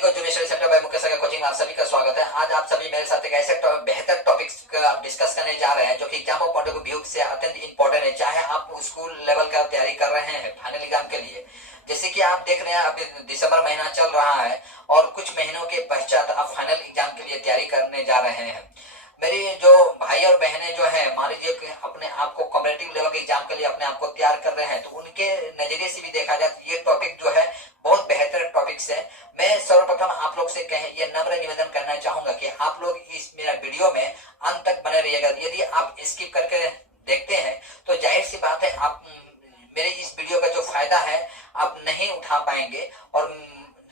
सभी को Juneshwari center by Mukesh Agrawal coaching में आप सभी का स्वागत है। आज आप सभी मेरे साथ एक ऐसे बेहतर टॉपिक्स का डिस्कस करने जा रहे हैं जो कि एग्जाम पॉइंट ऑफ व्यू से अत्यंत इंपॉर्टेंट है। चाहे आप स्कूल लेवल का तैयारी कर रहे हैं फाइनल एग्जाम के लिए, जैसे कि आप देख रहे हैं अभी दिसंबर महीना चल रहा है और कुछ महीनों के पश्चात आप फाइनल एग्जाम के लिए तैयारी करने जा रहे हैं। मेरी जो भाई और बहनें जो है मान लीजिए कि अपने आप को कॉम्पिटिटिव लेवल के एग्जाम के लिए अपने आप को तैयार कर रहे हैं, तो उनके नजरिए से भी देखा जाए तो ये टॉपिक जो है बहुत बेहतर टॉपिक्स है। मैं सर्वप्रथम आप लोग से ये नम्र निवेदन करना चाहूंगा कि आप लोग इस मेरा वीडियो में अंत तक बने रहिएगा। यदि आप स्किप करके देखते हैं तो जाहिर सी बात है आप मेरे इस वीडियो का जो फायदा है आप नहीं उठा पाएंगे और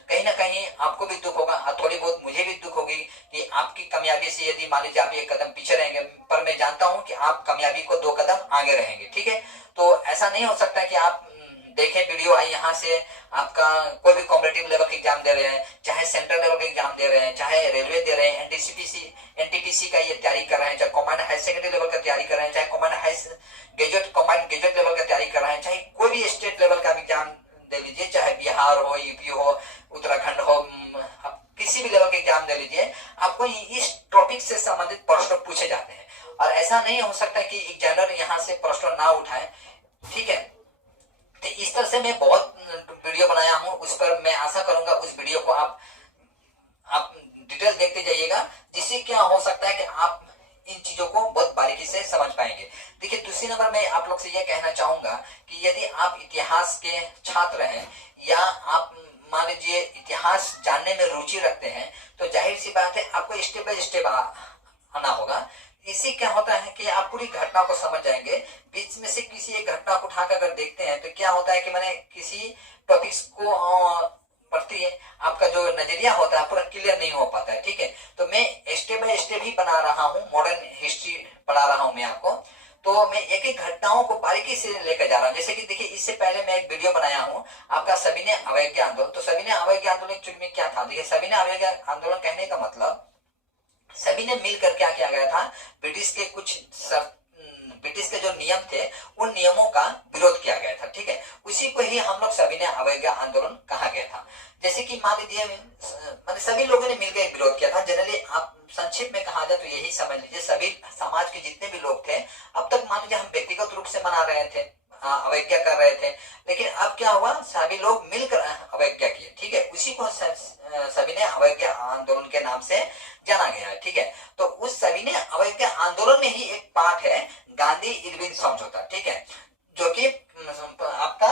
कहीं ना कहीं आपको भी दुख होगा और थोड़ी बहुत मुझे भी दुख होगी कि आपकी कामयाबी से यदि मान लीजिए आप एक कदम पीछे रहेंगे, पर मैं जानता हूं कि आप कामयाबी को 2 कदम आगे रहेंगे। ठीक है, तो ऐसा नहीं हो सकता कि आप देखें वीडियो आई यहाँ से आपका कोई भी कॉम्पिटिटिव लेवल के एग्जाम दे रहे हैं, चाहे सेंट्रल लेवल के एग्जाम दे रहे हैं, चाहे रेलवे दे रहे हैं, एनटीपीसी का ये तैयारी कर रहे हैं, चाहे कमांड हायर सेकेंडरी लेवल का तैयारी कर रहे हैं, चाहे कमांड कमांड ग्रेजुएट लेवल का तैयारी कर रहे हैं, चाहे कोई भी स्टेट लेवल का एग्जाम दे लीजिए, चाहे बिहार हो, यूपी हो, उत्तराखंड हो, आप किसी भी लेवल के एग्जाम दे लीजिए, आपको इस टॉपिक से संबंधित प्रश्न पूछे जाते हैं और ऐसा नहीं हो सकता कि एग्जामिनर यहाँ से प्रश्न ना उठाए। ठीक है, तो इस तरह से मैं बहुत वीडियो बनाया हूँ, उस पर मैं आशा करूंगा उस वीडियो को आप डिटेल देखते जाइएगा, जिससे क्या हो सकता है कि आप इन चीजों को बहुत बारीकी से समझ पाएंगे। देखिए, दूसरी नंबर में आप लोग से यह कहना चाहूंगा कि यदि आप इतिहास के छात्र हैं या आप मान लीजिए इतिहास जानने में रुचि रखते हैं, तो जाहिर सी बात है आपको स्टेप बाय स्टेप आना होगा। इससे क्या होता है कि आप पूरी घटना को समझ जाएंगे। बीच में से किसी एक घटना को उठाकर अगर देखते हैं तो क्या होता है कि मैंने किसी टॉपिक्स को प्रति आपका जो नजरिया होता है पूरा क्लियर नहीं हो पाता है। ठीक है, तो मैं स्टेप बाय स्टेप ही बना रहा हूँ, मॉडर्न हिस्ट्री पढ़ा रहा हूँ मैं आपको, तो मैं एक एक घटनाओं को बारीकी से लेकर जा रहा हूँ। जैसे कि देखिए, इससे पहले मैं एक वीडियो बनाया हूँ आपका सविनय अवज्ञा आंदोलन। तो सविनय अवज्ञा आंदोलन एक्चुअली में क्या था? देखिए, सविनय अवज्ञा आंदोलन कहने का मतलब सभी ने मिलकर क्या किया गया था, ब्रिटिश के जो नियम थे उन नियमों का विरोध किया गया था। ठीक है, उसी को ही हम लोग सविनय अवज्ञा आंदोलन कहा गया था। जैसे कि मान लीजिए मतलब सभी लोगों ने मिलकर एक विरोध किया था। जनरली आप संक्षिप्त में कहा जाए तो यही समझ लीजिए, सभी समाज के जितने भी लोग थे, अब तक मान लीजिए हम व्यक्तिगत रूप से मना रहे थे, अवज्ञा कर रहे थे, लेकिन अब क्या हुआ, सभी लोग मिलकर अवज्ञा किए। ठीक है, उसी को सविनय अवज्ञा आंदोलन के नाम से जाना गया है। ठीक है, तो उस सविनय अवज्ञा आंदोलन में ही एक पार्ट है गांधी इरविन समझौता। ठीक है, जो कि आपका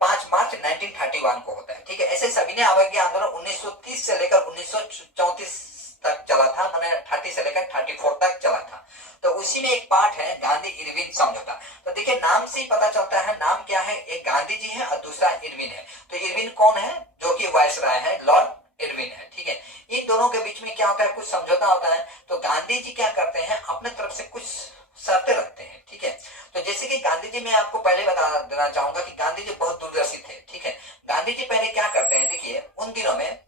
5 मार्च 1931 को होता है। ठीक है, ऐसे सविनय अवज्ञा आंदोलन 1930 से लेकर 1934 तक चला था, मैंने 30 से लेकर 34 तक चला था। तो उसी में एक पार्ट है गांधी इरविन समझौता। तो देखिए, नाम से ही पता चलता है, नाम क्या है, एक गांधी जी है और दूसरा इरविन है। तो इरविन कौन है? जो कि वायसराय है, लॉर्ड इरविन है। ठीक है, इन दोनों के बीच में क्या होता है, कुछ समझौता होता है। तो गांधी जी क्या करते हैं, अपने तरफ से कुछ शर्तें रखते हैं। ठीक है, तो जैसे कि गांधी जी, मैं आपको पहले बता देना चाहूंगा कि गांधी जी बहुत दूरदर्शी थे। ठीक है, गांधी जी पहले क्या करते हैं, देखिए उन दिनों में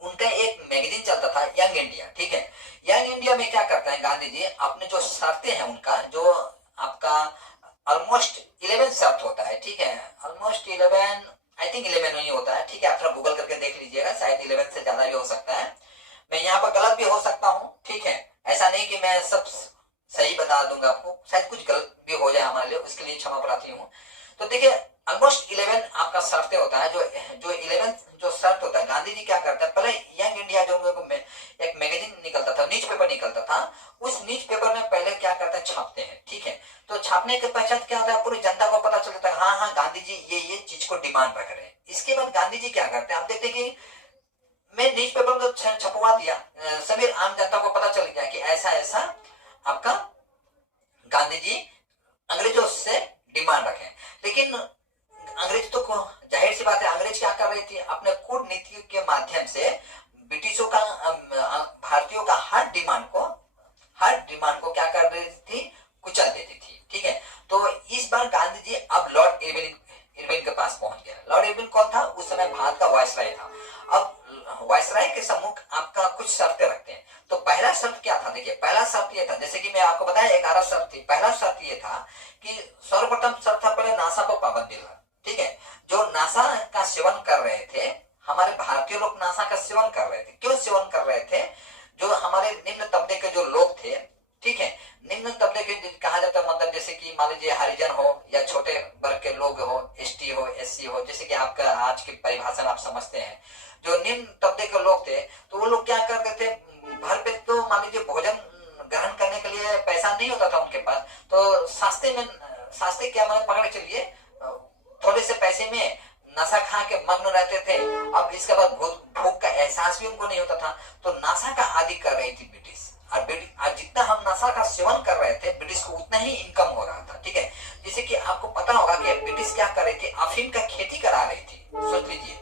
उनका एक मैगजीन चलता था यंग इंडिया। ठीक है, यंग इंडिया में क्या करते हैं गांधी जी, अपने जो शर्तें हैं उनका, जो आपका ऑलमोस्ट 11 शर्त होता है। ठीक है, ऑलमोस्ट 11, आई थिंक 11 नहीं होता है। ठीक है, आप थोड़ा गूगल करके देख लीजिएगा, शायद 11 से ज्यादा भी हो सकता है, मैं यहाँ पर गलत भी हो सकता हूँ। ठीक है, ऐसा नहीं कि मैं सब सही बता दूंगा आपको, शायद कुछ गलत भी हो जाए हमारे लिए, उसके लिए क्षमा प्रार्थी हूँ। तो देखिए, ऑलमोस्ट 11 आपका शर्तें होता है। जो 11 जो शर्त होता है, गांधी जी क्या करते हैं, पहले यंग इंडिया जो एक मैगजीन निकलता था, न्यूज पेपर निकलता था, उस न्यूज पेपर में पहले क्या करते हैं, छापते हैं। ठीक है, तो छापने के पश्चात क्या होता है, पूरी जनता को पता चलता है हाँ हाँ गांधी जी ये चीज को डिमांड रख रहे हैं। इसके बाद गांधी जी क्या करते हैं, आप देखते हैं कि मैं न्यूज पेपर में तो छपवा दिया, सभी आम जनता को पता चल गया कि ऐसा ऐसा आपका गांधी जी अंग्रेजों से डिमांड रखे। लेकिन अंग्रेज तो जाहिर सी बात है, अंग्रेज क्या कर रही थी, अपने कूटनीति के माध्यम से ब्रिटिशों का भारतीयों का हर डिमांड को क्या कर रही थी, कुचल देती थी। ठीक है, तो इस बार गांधी जी अब लॉर्ड इरविन के पास पहुंच गया। लॉर्ड इरविन कौन था? उस समय भारत का वायसराय था। अब वायसराय के सम्मुख आपका कुछ शर्तें रखते हैं। तो पहला शर्त क्या था, देखिए पहला शर्त ये था, जैसे कि मैं आपको बताया 11 शर्त थी। पहला शर्त ये था कि सर्वप्रथम शर्त था, पहले नासा पर पाबंदी लगा। ठीक है, जो नासा का सेवन कर रहे थे हमारे भारतीय लोग नासा का सेवन कर रहे थे। क्यों सेवन कर रहे थे? जो हमारे निम्न तबके के जो लोग थे, ठीक है, निम्न तबके के कहा जाता है, मतलब जैसे कि मान लीजिए हरिजन हो या छोटे वर्ग के लोग हो, एसटी हो, एससी हो, जैसे कि आपका आज की परिभाषा आप समझते हैं, जो निम्न तबके के लोग थे, तो वो लोग क्या करते थे, भर पेट तो मान लीजिए भोजन ग्रहण करने के लिए पैसा नहीं होता था उनके पास, तो सस्ते क्या मैंने पकड़ के चलिए थोड़े से पैसे में नशा खा के मग्न रहते थे। अब इसके बाद भूख का एहसास भी उनको नहीं होता था, तो नशा का आदि कर रही थी ब्रिटिश। और जितना हम नशा का सेवन कर रहे थे, ब्रिटिश को उतना ही इनकम हो रहा था, ठीक है। जैसे कि आपको पता होगा कि ब्रिटिश क्या कर रही थी, अफीम का खेती करा रही थी। सोच लीजिए,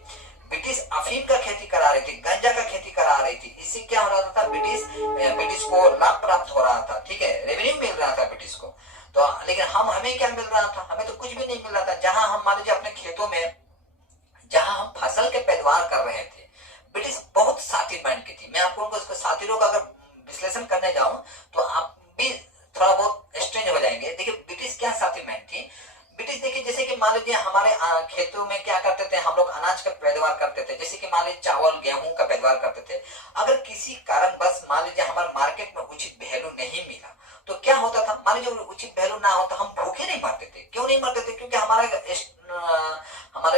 ब्रिटिश अफीम का खेती करा रही थी, गांजा का खेती करा रही थी। इससे क्या हो रहा था, ब्रिटिश को लाभ प्राप्त हो रहा था, ठीक है, रेवेन्यू मिल रहा था ब्रिटिश को। तो लेकिन हमें क्या मिल रहा था? हमें तो कुछ भी नहीं मिल रहा था। जहां हम मान लीजिए अपने खेतों में जहां हम फसल के पैदावार कर रहे थे, ब्रिटिश बहुत सातिर माइंड की थी। मैं आपको इसको सातिरों का अगर विश्लेषण करने जाऊं तो आप भी थोड़ा बहुत स्ट्रेंज हो जाएंगे। देखिए ब्रिटिश क्या सातिर माइंड थी। ब्रिटिश देखिए, जैसे कि मान लीजिए हमारे खेतों में क्या करते थे, हम लोग अनाज का पैदावार करते थे, जैसे कि मान लीजिए चावल गेहूं का पैदावार करते थे। अगर किसी कारण बस मान लीजिए हमारे मार्केट में उचित वैल्यू नहीं मिला, तो क्या होता था, मान लीजिए उचित वैल्यू ना हो तो हम भूखे नहीं मरते थे। क्यों नहीं मरते थे? क्योंकि हमारे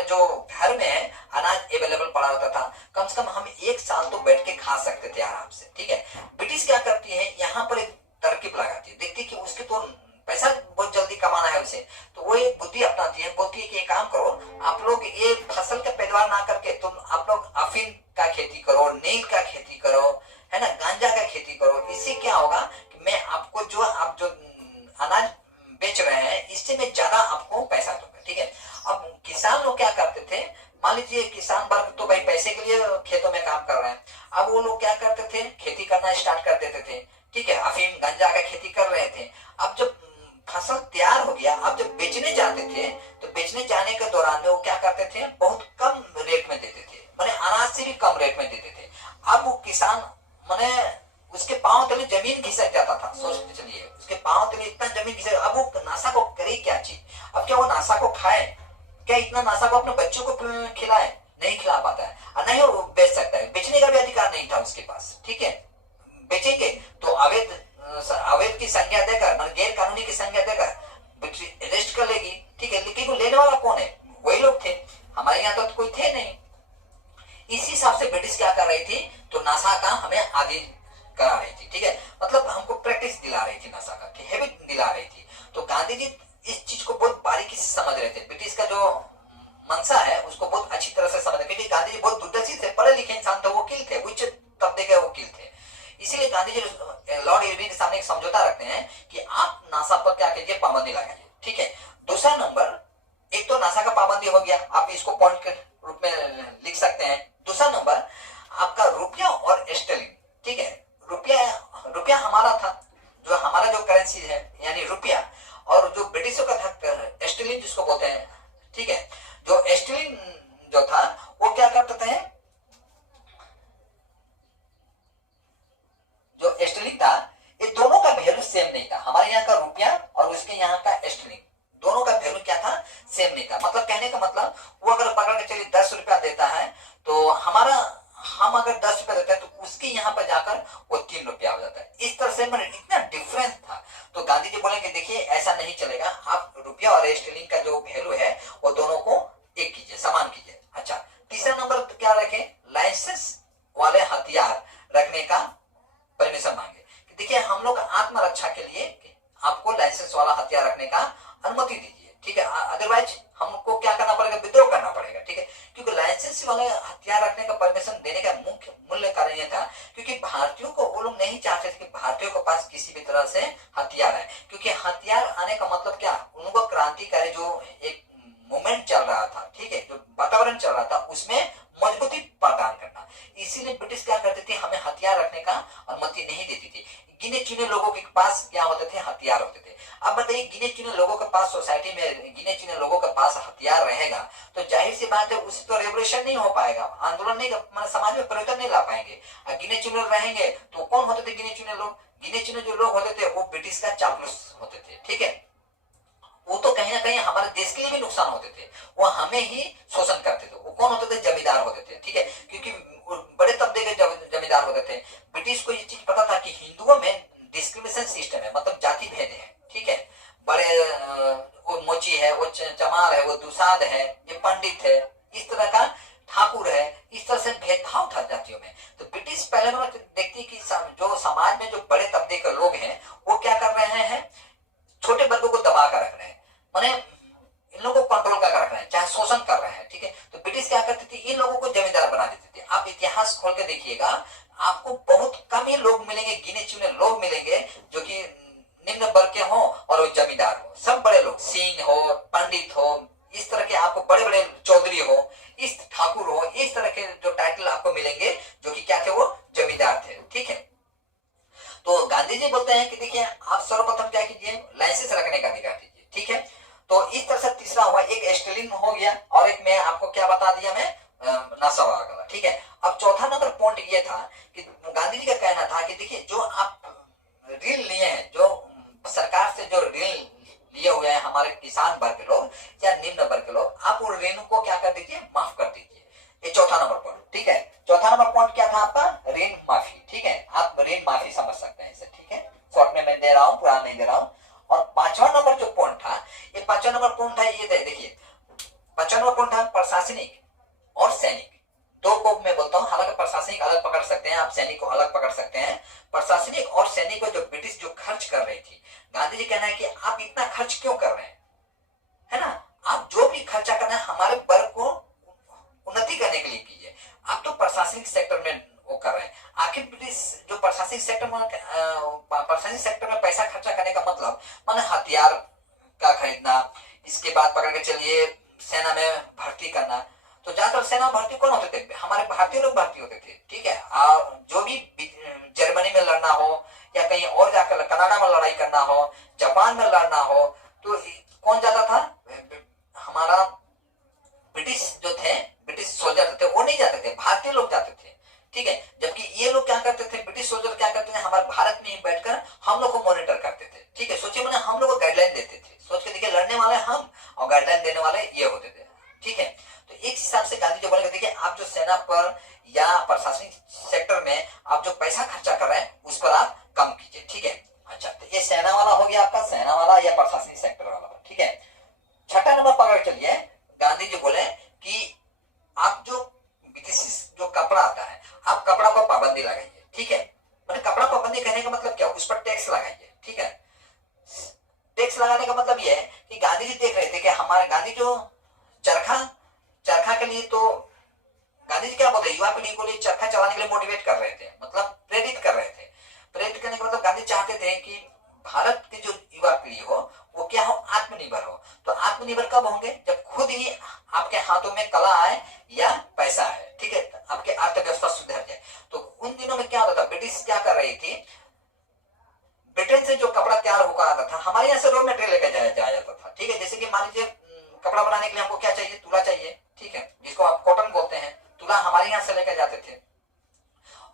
जो घर में अनाज अवेलेबल पड़ा होता था। कम से कम हम एक साल तो बैठ के खा सकते थे आराम से, ठीक है। ब्रिटिश क्या करती है, यहाँ पर एक तरकीब लगाती है, देखती है कि उसके तो पैसा बहुत जल्दी कमाना है उसे, तो वो एक बुद्धि अपनाती है, बोलती है कि एक काम करो, आप लोग ये फसल का पैदावार ना करके तुम आप लोग अफीम का खेती करो, नील का खेती करो, है ना, गांजा का खेती करो। इससे क्या होगा कि मैं आपको आप जो अनाज बेच रहे हैं, इससे मैं ज्यादा आपको पैसा दूंगा, ठीक है। अब किसान लोग क्या करते थे, मान लीजिए किसान वर्ग तो भाई पैसे के लिए खेतों में काम कर रहे हैं। अब वो लोग क्या करते थे, खेती करना स्टार्ट कर देते थे, ठीक है, अफीम गांजा का खेती कर रहे थे। अब जब फसल तैयार हो गया, अब जब बेचने जाते थे, तो बेचने जाने के दौरान में वो क्या करते थे, बहुत कम रेट में देते थे, माने अनाज से भी कम रेट में देते थे। अब वो किसान माने उसके पांव तले जमीन खिसक जाता था। सोच के चलिए, उसके पांव तले इतना जमीन खिसक, अब वो नासा को करे क्या चीज? अब क्या वो नासा को खाए? क्या इतना नासा को अपने बच्चों को खिलाए? नहीं खिला पाता है, और नहीं वो बेच सकता है, बेचने का भी अधिकार नहीं था उसके पास, ठीक है। बेचेंगे तो अवैध की संज्ञा देकर, मतलब गैर कानूनी की संज्ञा देकर अरेस्ट कर लेगी, ठीक है। लेकिन वो लेने वाला कौन है? वही लोग थे, हमारे यहाँ तो कोई थे नहीं। इसी हिसाब से ब्रिटिश क्या कर रही थी, तो नासा का हमें आदि करा रही थी, ठीक है, मतलब हमको प्रैक्टिस दिला रही थी, नासा का हैबिट दिला रही थी। तो गांधी जी इस चीज को बहुत बारीकी से समझ रहे थे, ब्रिटिश का जो मंशा है उसको बहुत अच्छी तरह से समझ, क्योंकि गांधी जी बहुत दूरदर्शी थे, पढ़े लिखे इंसान थे, वकील थे, उच्च तबके के वकील थे। इसीलिए गांधी जी लॉर्ड इरविन के सामने एक समझौता रखते हैं कि आप नासा पर क्या कीजिए, पाबंदी लगाइए, ठीक है। दूसरा नंबर, एक तो नासा का पाबंदी हो गया, आप इसको पॉइंट के रूप में लिख सकते हैं। दूसरा नंबर आपका रुपया और स्टेरलिंग, ठीक है। रुपया हमारा था, जो हमारा जो करेंसी है यानी रुपया, और जो ब्रिटिशों का था स्टेरलिंग जिसको बोलते हैं, ठीक है। जो स्टेरलिंग जो था वो क्या करते थे, जो स्टेरलिंग था, ये दोनों का वैल्यू सेम नहीं था। हमारे यहाँ का रुपया और उसके यहाँ का स्टेरलिंग, दोनों का वैल्यू क्या था, सेम नहीं था। मतलब कहने का मतलब, वो अगर पकड़ के चलिए 10 रुपया देता है, तो हम अगर 10 रुपया देते हैं, तो उसके यहाँ पर जाकर वो 3 रुपया हो जाता है। इस तरह से मैंने इतना डिफरेंस था। तो गांधी जी बोले कि देखिए ऐसा नहीं चलेगा, आप रुपया और स्टेरलिंग का जो वैल्यू है वो दोनों को एक कीजिए, समान कीजिए। अच्छा, तीसरा नंबर क्या रखें, लाइसेंस वाले हथियार रखने का परमिशन मांगे कि देखिए हम लोग आत्मरक्षा के लिए आपको लाइसेंस वाला हथियार रखने का अनुमति दीजिए, ठीक है, अदरवाइज हमको क्या करना पड़ेगा, विद्रोह करना पड़ेगा, ठीक है। क्योंकि लाइसेंस वाले हथियार रखने का परमिशन देने का मुख्य मूल्य कारण यह था, क्योंकि भारतीयों को वो लोग नहीं चाहते थे कि भारतीयों के पास किसी भी तरह से हथियार है, क्योंकि हथियार आने का मतलब क्या, उनको क्रांतिकारी जो एक मूवमेंट चल रहा था, ठीक है, जो वातावरण चल रहा था उसमें मजबूती प्रदान करना। इसीलिए ब्रिटिश क्या करते थे, हमें हथियार रखने का अनुमति नहीं देती थी। गिने चुने लोगों के पास क्या होते थे, हथियार होते थे। अब बताइए, गिने चुने लोगों के पास, सोसाइटी में गिने चुने लोगों के पास हथियार रहेगा, तो जाहिर सी बात है उससे तो रेवोल्यूशन नहीं हो पाएगा, आंदोलन नहीं, समाज में परिवर्तन नहीं ला पाएंगे। गिने चुने रहेंगे तो कौन होते थे गिने चुने लोग? गिने चुने जो लोग होते थे वो ब्रिटिश का चापलूस होते थे, ठीक है। वो तो कहीं ना कहीं हमारे देश के लिए भी नुकसान होते थे, वो हमें ही शोषण करते थे। वो कौन होते थे? जमींदार होते थे, ठीक है, क्योंकि बड़े तबके के जमींदार होते थे। ब्रिटिश को ये चीज पता था कि हिंदुओं में डिस्क्रिमिनेशन सिस्टम है, मतलब जाति भेद है, ठीक है, बड़े वो मोची है, वो चमार है, वो दुसाद है, ये पंडित है, इस तरह का ठाकुर है, इस तरह से भेदभाव था जातियों में। तो ब्रिटिश पहले नंबर देखती कि जो समाज में जो बड़े तबके के लोग हैं वो क्या कर रहे हैं, छोटे वर्गों को दबा कर रख रहे हैं, माने इन लोगों को कंट्रोल कर रख रहे हैं, चाहे शोषण कर रहे हैं, ठीक है। तो ब्रिटिश क्या करती थी, इन लोगों को जमींदार बना देती थी। आप इतिहास खोल के देखिएगा, आपको बहुत कम ही लोग मिलेंगे, गिने चुने लोग मिलेंगे जो कि निम्न वर्ग के हों और वो जमींदार हो। सब बड़े लोग, सिंह हो, पंडित हो, इस तरह के आपको बड़े बड़े चौधरी हो, इस ठाकुर हो, इस तरह के जो टाइटल आपको मिलेंगे जो कि क्या थे, वो जमींदार थे, ठीक है। तो गांधी जी बोलते हैं कि देखिए आप सर्वप्रथम क्या कीजिए, लाइसेंस रखने का अधिकार दीजिए, ठीक है। तो इस तरह से तीसरा हुआ, एक स्टेलिंग हो गया और एक मैं आपको क्या बता दिया, मैं नशा वाला, ठीक है। अब चौथा नंबर पॉइंट ये था कि गांधी जी का कहना था कि देखिए जो आप ऋण लिए हैं, जो सरकार से जो ऋण लिए हुए हैं हमारे किसान वर्ग के लोग या निम्न वर्ग के लोग, आप उन ऋण को क्या कर दीजिए, माफ कर दीजिए। ये चौथा नंबर पॉइंट, ठीक है। चौथा नंबर पॉइंट क्या था आपका, ऋण माफी, ठीक है। आप ऋण माफी समझ सकते हैं इसे, ठीक है, शॉर्ट में मैं दे रहा हूँ, पूरा नहीं दे रहा हूँ। और पांचवा नंबर जो पॉइंट था, ये पांचवा नंबर पॉइंट था, ये देखिए पांचवा नंबर पॉइंट था प्रशासनिक और सैनिक, दो को मैं बोलता हूँ। हालांकि प्रशासनिक अलग पकड़ सकते हैं आप, सैनिक को अलग पकड़ सकते हैं। प्रशासनिक और सैनिक को जो ब्रिटिश जो खर्च कर रही थी, गांधी जी कहना है कि आप इतना खर्च क्यों कर रहे हैं, है ना, आप जो भी खर्चा करना है हमारे वर्ग को उन्नति करने के लिए कीजिए। आप तो प्रशासनिक सेक्टर में वो कर रहे हैं। आखिर ब्रिटिश जो प्रशासनिक सेक्टर में पैसा खर्चा करने का मतलब माने हथियार का खरीदना, इसके बाद पकड़ के चलिए सेना में भर्ती करना। तो ज्यादातर सेना भर्ती कौन होते थे, हमारे भारतीय लोग भर्ती होते थे, ठीक है। और जो भी जर्मनी में लड़ना हो या कहीं और जाकर कनाडा में लड़ाई करना हो, जापान में लड़ना हो, तो कौन जाता था, हमारा ब्रिटिश जो थे, ब्रिटिश सोल्जर थे, वो नहीं जाते थे, भारतीय लोग जाते थे, ठीक है। जबकि ये लोग क्या करते थे, ब्रिटिश सोल्जर क्या करते थे, हमारे भारत में ही बैठकर हम लोग को मॉनिटर करते थे, ठीक है। सोचिए मैंने हम लोग को गाइडलाइन देते थे, सोच के देखिए, लड़ने वाले हम और गाइडलाइन देने वाले ये होते थे, ठीक है। तो एक हिसाब से गांधी जी बोलेंगे देखिए आप जो सेना पर या प्रशासनिक सेक्टर में आप जो पैसा खर्चा कर रहे हैं उस पर आप कम कीजिए, ठीक है। अच्छा, तो ये सेना वाला हो गया आपका, सेना वाला या प्रशासनिक सेक्टर वाला, ठीक है। छठा नंबर पकड़ चलिए, गांधी जी बोले कि आप जो विदेशी जो कपड़ा आता है, आप कपड़ा पर पाबंदी लगाइए, ठीक है। मैंने कपड़ा पाबंदी कहने का मतलब क्या, उस पर टैक्स लगाइए, ठीक है। टैक्स लगाने का मतलब यह है कि गांधी जी देख रहे थे कि हमारे गांधी जो चरखा के लिए, तो गांधी जी क्या बोलते, युवा पीढ़ी को लिए चरखा चलाने के लिए मोटिवेट कर रहे थे, मतलब प्रेरित कर रहे थे। प्रेरित करने का मतलब गांधी चाहते थे कि भारत की जो युवा पीढ़ी हो वो क्या हो, आत्मनिर्भर हो। तो आत्मनिर्भर कब होंगे, जब खुद ही आपके हाथों में कला आए या पैसा है, ठीक है, आपके अर्थव्यवस्था सुधर जाए। तो उन दिनों में क्या होता था, ब्रिटिश क्या कर रही थी, ब्रिटेन से जो कपड़ा तैयार होकर आता था हमारे यहाँ से रॉ मटेरियल लेकर जाया जाता था, ठीक है। जैसे कि मान लीजिए कपड़ा बनाने के लिए हमको क्या चाहिए, तुला चाहिए, ठीक है, जिसको आप कॉटन बोलते हैं, तुला हमारे यहाँ से लेकर जाते थे।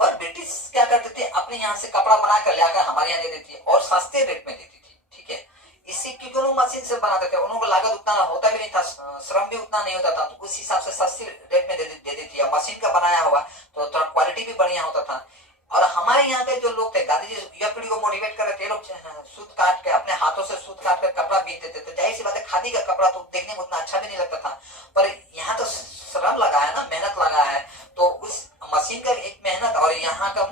और ब्रिटिश क्या करते थे, अपने यहाँ से कपड़ा बना कर लाकर हमारे यहाँ दे देती है और सस्ते रेट में देती थी, ठीक है। इसी क्योंकि लोग मशीन से बनाते थे, उन लोगों को लागत उतना होता भी नहीं था, श्रम भी उतना नहीं होता था, तो उस हिसाब से सस्ते रेट में दे देती थी। मशीन का बनाया हुआ तो थोड़ा क्वालिटी भी बढ़िया होता था। और हमारे यहाँ के जो लोग थे, गांधी जी युवा पीढ़ी को मोटिवेट कर रहे थे, लोग सूत काट के अपने हाथों से सूत काट कर कपड़ा बीत देते थे। जाहिर सी बात है खादी का कपड़ा तो देखने में उतना अच्छा भी नहीं लगता था, पर यहाँ तो श्रम लगा है ना, मेहनत लगा है, तो उस मशीन का एक मेहनत और यहाँ का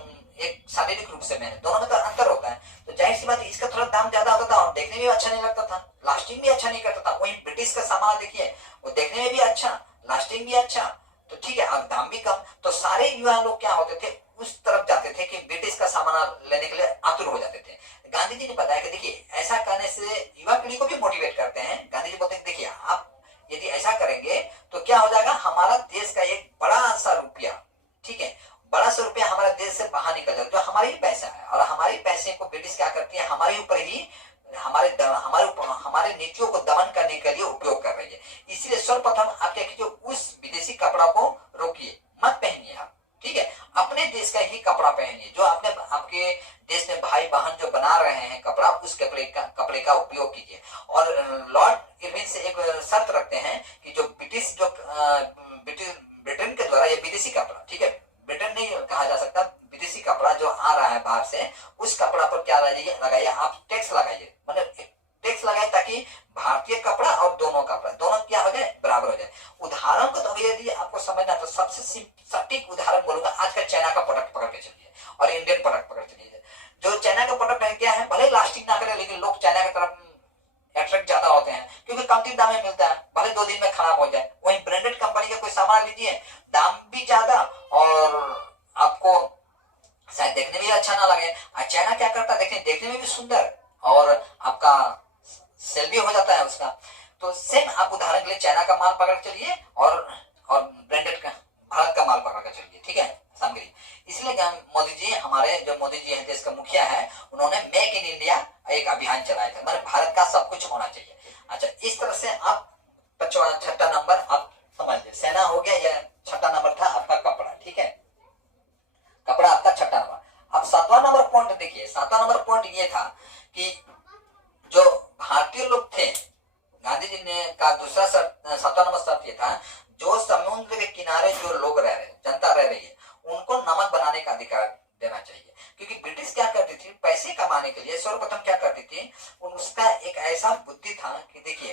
एक शारीरिक रूप से मेहनत, दोनों में तो अंतर होता है। तो जाहिर सी बात है इसका थोड़ा दाम ज्यादा होता था और देखने में भी अच्छा नहीं लगता था, लास्टिंग भी अच्छा नहीं करता था। वही ब्रिटिश का सामान देखिए, वो देखने में भी अच्छा, लास्टिंग भी अच्छा, तो ठीक है, अब दाम भी कम। तो सारे युवा लोग क्या होते थे, उस तरफ जाते थे कि ब्रिटिश का सामान लेने के लिए आतुर हो जाते थे। गांधी जी ने बताया कि देखिए ऐसा करने से युवा पीढ़ी को भी मोटिवेट करते हैं। गांधी जी बोलते हैं देखिए आप यदि ऐसा करेंगे तो क्या हो जाएगा, हमारा देश का एक बड़ा सा रुपया, ठीक है, बड़ा सा रुपया हमारे देश से बाहर निकल जाता है, जो हमारे ही पैसा है। और हमारे पैसे को ब्रिटिश क्या करती है, हमारे ऊपर ही हमारे नीतियों को दमन करने के लिए उपयोग कर रही है। इसलिए सर्वप्रथम आप क्या कीजिए, उस विदेशी कपड़ा को रोकिए, मत पहनिए आप, ठीक है। अपने देश का ही कपड़ा पहनिए, जो आपके देश में भाई बहन जो बना रहे हैं कपड़ा, उस कपड़े का उपयोग कीजिए। और लॉर्ड इरविन से एक शर्त रखते हैं कि जो ब्रिटिश विदेशी कपड़ा, ठीक है, ब्रिटेन नहीं कहा जा सकता, विदेशी कपड़ा जो आ रहा है बाहर से, उस कपड़ा पर क्या लगाइए आप टैक्स लगाइए, मतलब टैक्स लगाए ताकि भारतीय कपड़ा और दोनों कपड़ा दोनों क्या हो जाए, बराबर हो जाए। उदाहरण को तो यदि आपको समझना तो सबसे सटीक उदाहरण बोलूंगा, आज का चाइना का प्रोडक्ट पकड़ के चलिए और इंडियन प्रोडक्ट पकड़ के चलिए। जो चाइना का प्रोडक्ट है क्या है, भले लास्टिंग ना करे लेकिन लोग चाइना की तरफ अट्रैक्ट ज्यादा होते हैं क्योंकि कम दाम में मिलता है, भले 2 दिन में खराब हो जाए। वहीं ब्रांडेड कंपनी का कोई सामान लीजिए, दाम भी ज्यादा और आपको शायद देखने में भी अच्छा ना लगे। चाइना क्या करता है, देखने में भी सुंदर और आपका सेल भी हो जाता है उसका। तो सेम आप उदाहरण के लिए चाइना का माल पकड़ चलिए और ब्रांडेड का भारत का माल पकड़ कर चलिए, ठीक है सामग्री। इसलिए क्या मोदी जी, हमारे जो मोदी जी हैं देश का मुखिया है, उन्होंने मेक इन इंडिया एक अभियान चलाया था, मतलब भारत का सब कुछ होना चाहिए। अच्छा, इस तरह से आप 6ठा नंबर आप समझ लीजिए, सेना हो गया, या 6ठा नंबर था आपका कपड़ा, ठीक है, कपड़ा आपका 6ठा नंबर। अब 7वां नंबर पॉइंट देखिए, 7वां नंबर पॉइंट ये था कि जो भारतीय लोग थे, गांधी जी ने का दूसरा 7वां नंबर शर्त ये था, जो समुद्र के किनारे जो लोग रह रहे, जनता रह रही है, उनको नमक बनाने का अधिकार देना चाहिए। क्योंकि ब्रिटिश क्या करती थी, पैसे कमाने के लिए सर्वप्रथम क्या करती थी, उसका एक ऐसा बुद्धि था कि देखिए,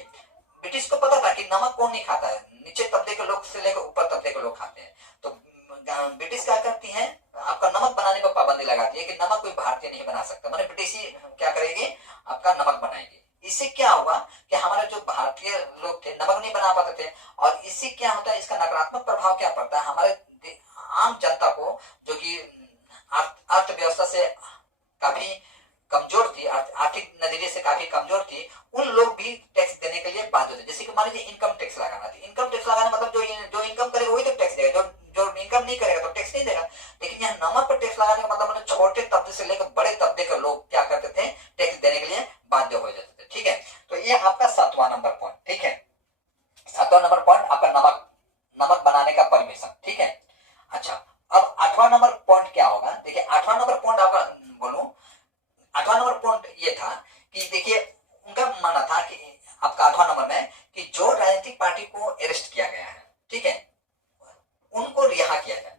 ब्रिटिश को पता था कि नमक कौन नहीं खाता है, नीचे तबके के लोग से लेकर ऊपर तबके के लोग खाते हैं। तो ब्रिटिश क्या करती है, आपका नमक बनाने पर पाबंदी लगाती है कि नमक कोई भारतीय नहीं बना सकता, मतलब ब्रिटिश क्या करेगी, आपका नमक बनाएगी। इससे क्या होगा कि हमारे जो भारतीय लोग थे नमक नहीं बना पाते थे, और इससे क्या होता है, इसका नकारात्मक प्रभाव क्या पड़ता है हमारे आम जनता को, जो कि अर्थव्यवस्था से काफी कमजोर थी, आर्थिक नजरिए से काफी कमजोर थी, उन लोग भी टैक्स देने के लिए बाध्य थे। जैसे कि मान लीजिए इनकम टैक्स लगाना थी, इनकम टैक्स लगाना मतलब जो इनकम करेगा वही तो टैक्स देगा, जो इनकम नहीं करेगा तो टैक्स नहीं देगा। लेकिन यहाँ नमक पर टैक्स लगाने का मतलब छोटे तबके से लेकर बड़े तबके के लोग क्या करते थे, टैक्स देने के लिए बाध्य हो जाते थे, ठीक है। तो ये आपका 7वां नंबर पॉइंट, ठीक है, 7वां नंबर पॉइंट आपका नमक बनाने का परमिशन, ठीक है। अच्छा, अब 8वां नंबर पॉइंट क्या होगा, देखिए 8वां नंबर पॉइंट आपका बोलूं, 8वां नंबर पॉइंट ये था कि देखिए, उनका मानना था कि आपका 8वां नंबर में कि जो राजनीतिक पार्टी को अरेस्ट किया गया है, ठीक है, उनको रिहा किया जाए,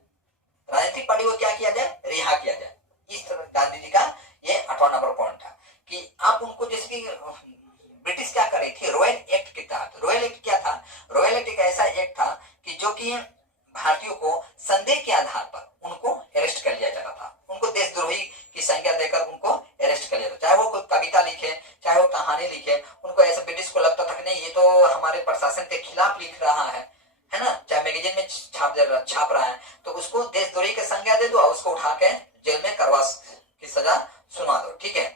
राजनीतिक पार्टी को क्या किया जाए, रिहा किया जाए। इस तरह गांधी जी का ये 8वां नंबर पॉइंट था कि आप उनको, जैसे कि ब्रिटिश क्या कर रही थी, रॉयल एक्ट के तहत, रॉयल एक्ट क्या था, रॉयल एक्ट एक ऐसा एक्ट था कि जो कि भारतीयों को संदेह के आधार पर उनको अरेस्ट कर लिया जाता था, उनको देशद्रोही की संज्ञा देकर उनको अरेस्ट कर लिया जाता, चाहे वो कोई कविता लिखे, चाहे वो कहानी लिखे, उनको ऐसा ब्रिटिश को लगता था कि नहीं ये तो हमारे प्रशासन के खिलाफ लिख रहा है ना, चाहे मैगजीन में छाप रहा है, तो उसको देशद्रोही की संज्ञा दे दो और उसको उठा के जेल में करवास की सजा सुना दो, ठीक है,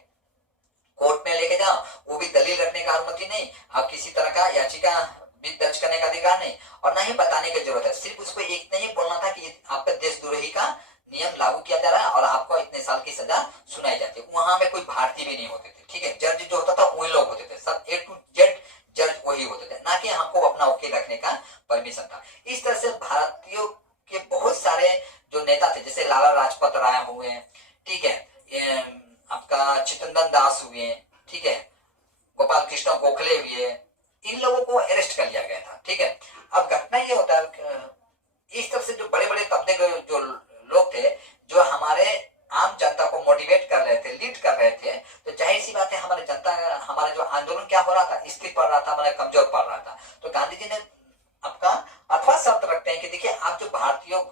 कोर्ट में लेके जाओ, वो भी दलील रखने का अनुमति नहीं, आप किसी तरह का याचिका भी दर्ज करने का अधिकार नहीं, और ना ही बताने की जरूरत है, सिर्फ उसको एक नहीं बोलना था कि आपका देशद्रोही का नियम लागू किया जा रहा है और आपको इतने साल की सजा सुनाई जाती है। वहां पे कोई भारतीय भी नहीं होते थे, ठीक है, जज जो होता था वही लोग होते थे, सब A to Z जज वही होते थे, ना कि हमको अपना वकील रखने का परमिशन था। इस तरह से भारतीयों के बहुत सारे जो नेता थे, जैसे लाला लाजपत राय हुए, ठीक है, आपका चित्तरंजन दास हुए, ठीक है, गोपाल कृष्ण गोखले हुए, इन लोगों को अरेस्ट कर लिया गया था, ठीक है। अब घटना ये होता है, इस तरह से जो बड़े बड़े तबके के जो लोग थे, जो हमारे आम जनता को मोटिवेट कर रहे थे, लीड कर रहे थे, तो जाहिर सी बात है हमारे जनता, हमारा जो आंदोलन क्या हो रहा था, स्थिर पड़ रहा था, हमारा कमजोर पड़ रहा था। तो गांधी जी ने आपका 8वां शर्त रखते हैं कि देखिए, आप जो भारतीय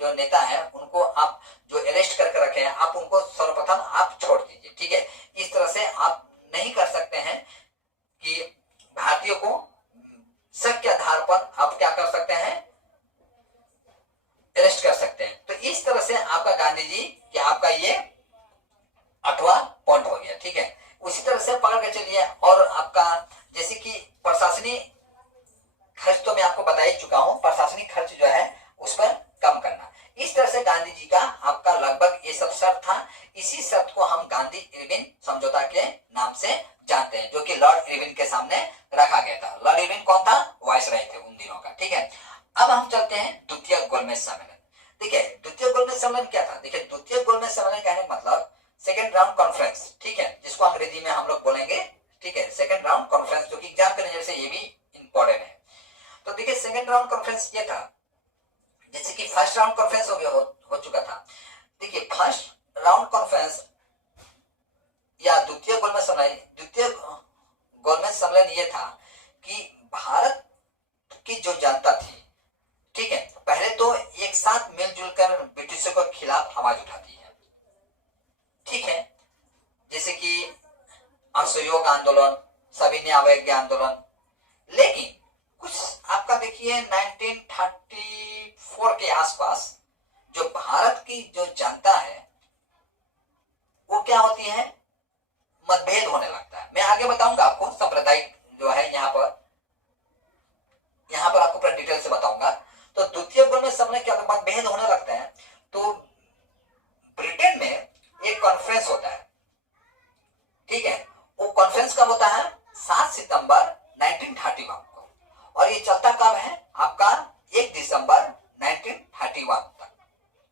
जो नेता है उनको आप जो अरेस्ट करके रखे हैं, आप उनको सर्वप्रथम आप छोड़ दीजिए, ठीक है। इस तरह से आप नहीं कर सकते हैं कि भारतीयों को शक के आधार पर आप क्या कर सकते हैं, अरेस्ट कर सकते हैं। तो इस तरह से आपका गांधी जी कि आपका ये 8वां पॉइंट हो गया, ठीक है। उसी तरह से पकड़ के चलिए, और आपका जैसे कि प्रशासनिक खर्च तो मैं आपको बता ही चुका हूं, प्रशासनिक खर्च जो है उस पर कम करना। इस तरह से गांधी जी का आपका लगभग ये सब शर्त था। इसी शर्त को हम गांधी इरविन समझौता के नाम से जानते हैं, जो कि लॉर्ड इरविन के सामने रखा गया था। लॉर्ड इरविन कौन था, वायसराय थे उन दिनों का, ठीक है। अब हम चलते हैं द्वितीय गोलमेज सम्मेलन। देखिए द्वितीय गोलमेज सम्मेलन क्या था, देखिए द्वितीय गोलमेज सम्मेलन कहने का मतलब सेकेंड राउंड कॉन्फ्रेंस, ठीक है, जिसको अंग्रेजी में हम लोग बोलेंगे, ठीक है, सेकेंड राउंड कॉन्फ्रेंस, जो कि एग्जाम के नजर से ये भी इंपॉर्टेंट है। तो देखिए सेकेंड राउंड कॉन्फ्रेंस ये था, जैसे कि फर्स्ट राउंड कॉन्फ्रेंस हो चुका था। देखिए फर्स्ट राउंड कॉन्फ्रेंस या द्वितीय गोलमेज सम्मेलन ये था कि भारत की जो जनता थी, ठीक है, पहले तो एक साथ मिलजुल कर ब्रिटिशों के खिलाफ आवाज उठाती है, ठीक है, जैसे कि असहयोग आंदोलन, सविनय अवज्ञा आंदोलन। लेकिन कुछ आपका देखिए 1934 के आसपास जो भारत की जो जनता है वो क्या होती है, मतभेद होने लगता है। मैं आगे बताऊंगा आपको सांप्रदायिक जो है यहाँ पर आपको पूरा डिटेल से बताऊंगा। तो द्वितीय गोलमेज सम्मेलन क्या मतभेद होने लगता है, तो ब्रिटेन में एक कॉन्फ्रेंस होता है, ठीक है, वो कॉन्फ्रेंस कब होता है, 7 सितंबर 1931 को, और ये चलता कब है आपका 1 दिसंबर 1931 तक।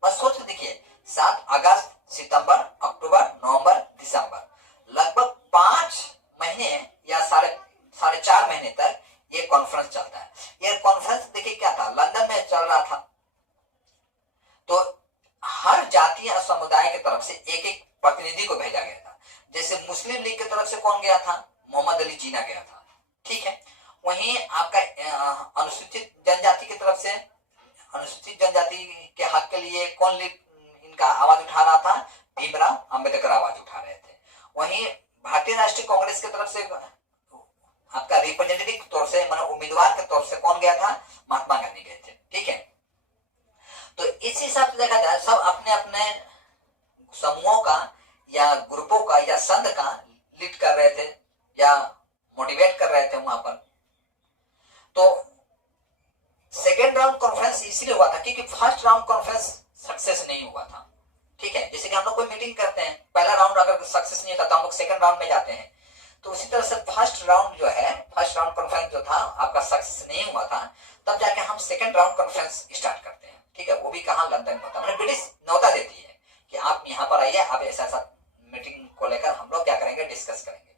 बस सोच देखिए 7 अगस्त, सितंबर, अक्टूबर, नवंबर, दिसंबर, लगभग 5 महीने या साढ़े 4 महीने तक ये कॉन्फ्रेंस चलता है। ये कॉन्फ्रेंस देखिए क्या था, लंदन में चल रहा था। तो हर जाति या समुदाय की तरफ से एक एक प्रतिनिधि को भेजा गया था। जैसे मुस्लिम लीग की तरफ से कौन गया था, मोहम्मद अली जीना गया था, ठीक है। वहीं आपका अनुसूचित जनजाति की तरफ से, अनुसूचित जनजाति के हक के लिए कौन इनका आवाज उठा रहा था, भीमराव अंबेडकर आवाज उठा रहे थे। वहीं भारतीय राष्ट्रीय कांग्रेस की तरफ से आपका रिप्रेजेंटेटिव तौर से, मतलब उम्मीदवार के तौर से कौन गया था, महात्मा गांधी गए थे, ठीक है। तो इस हिसाब से देखा जाए सब अपने अपने समूहों का या ग्रुपों का या संघ का लीड कर रहे थे या मोटिवेट कर रहे थे वहां पर। तो सेकेंड राउंड कॉन्फ्रेंस इसलिए हुआ था क्योंकि फर्स्ट राउंड कॉन्फ्रेंस सक्सेस नहीं हुआ था, ठीक है। जैसे कि हम लोग कोई मीटिंग करते हैं, पहला राउंड अगर सक्सेस नहीं होता तो हम लोग सेकंड राउंड में जाते हैं। तो उसी तरह से फर्स्ट राउंड जो है, फर्स्ट राउंड कॉन्फ्रेंस जो था आपका सक्सेस नहीं हुआ था, तब जाके हम सेकंड राउंड कॉन्फ्रेंस स्टार्ट करते हैं, ठीक है। वो भी कहाँ, लंदन में होता है। ब्रिटिश न्योता देती है कि आप यहाँ पर आइए, आप ऐसा ऐसा मीटिंग को लेकर हम लोग क्या करेंगे, डिस्कस करेंगे।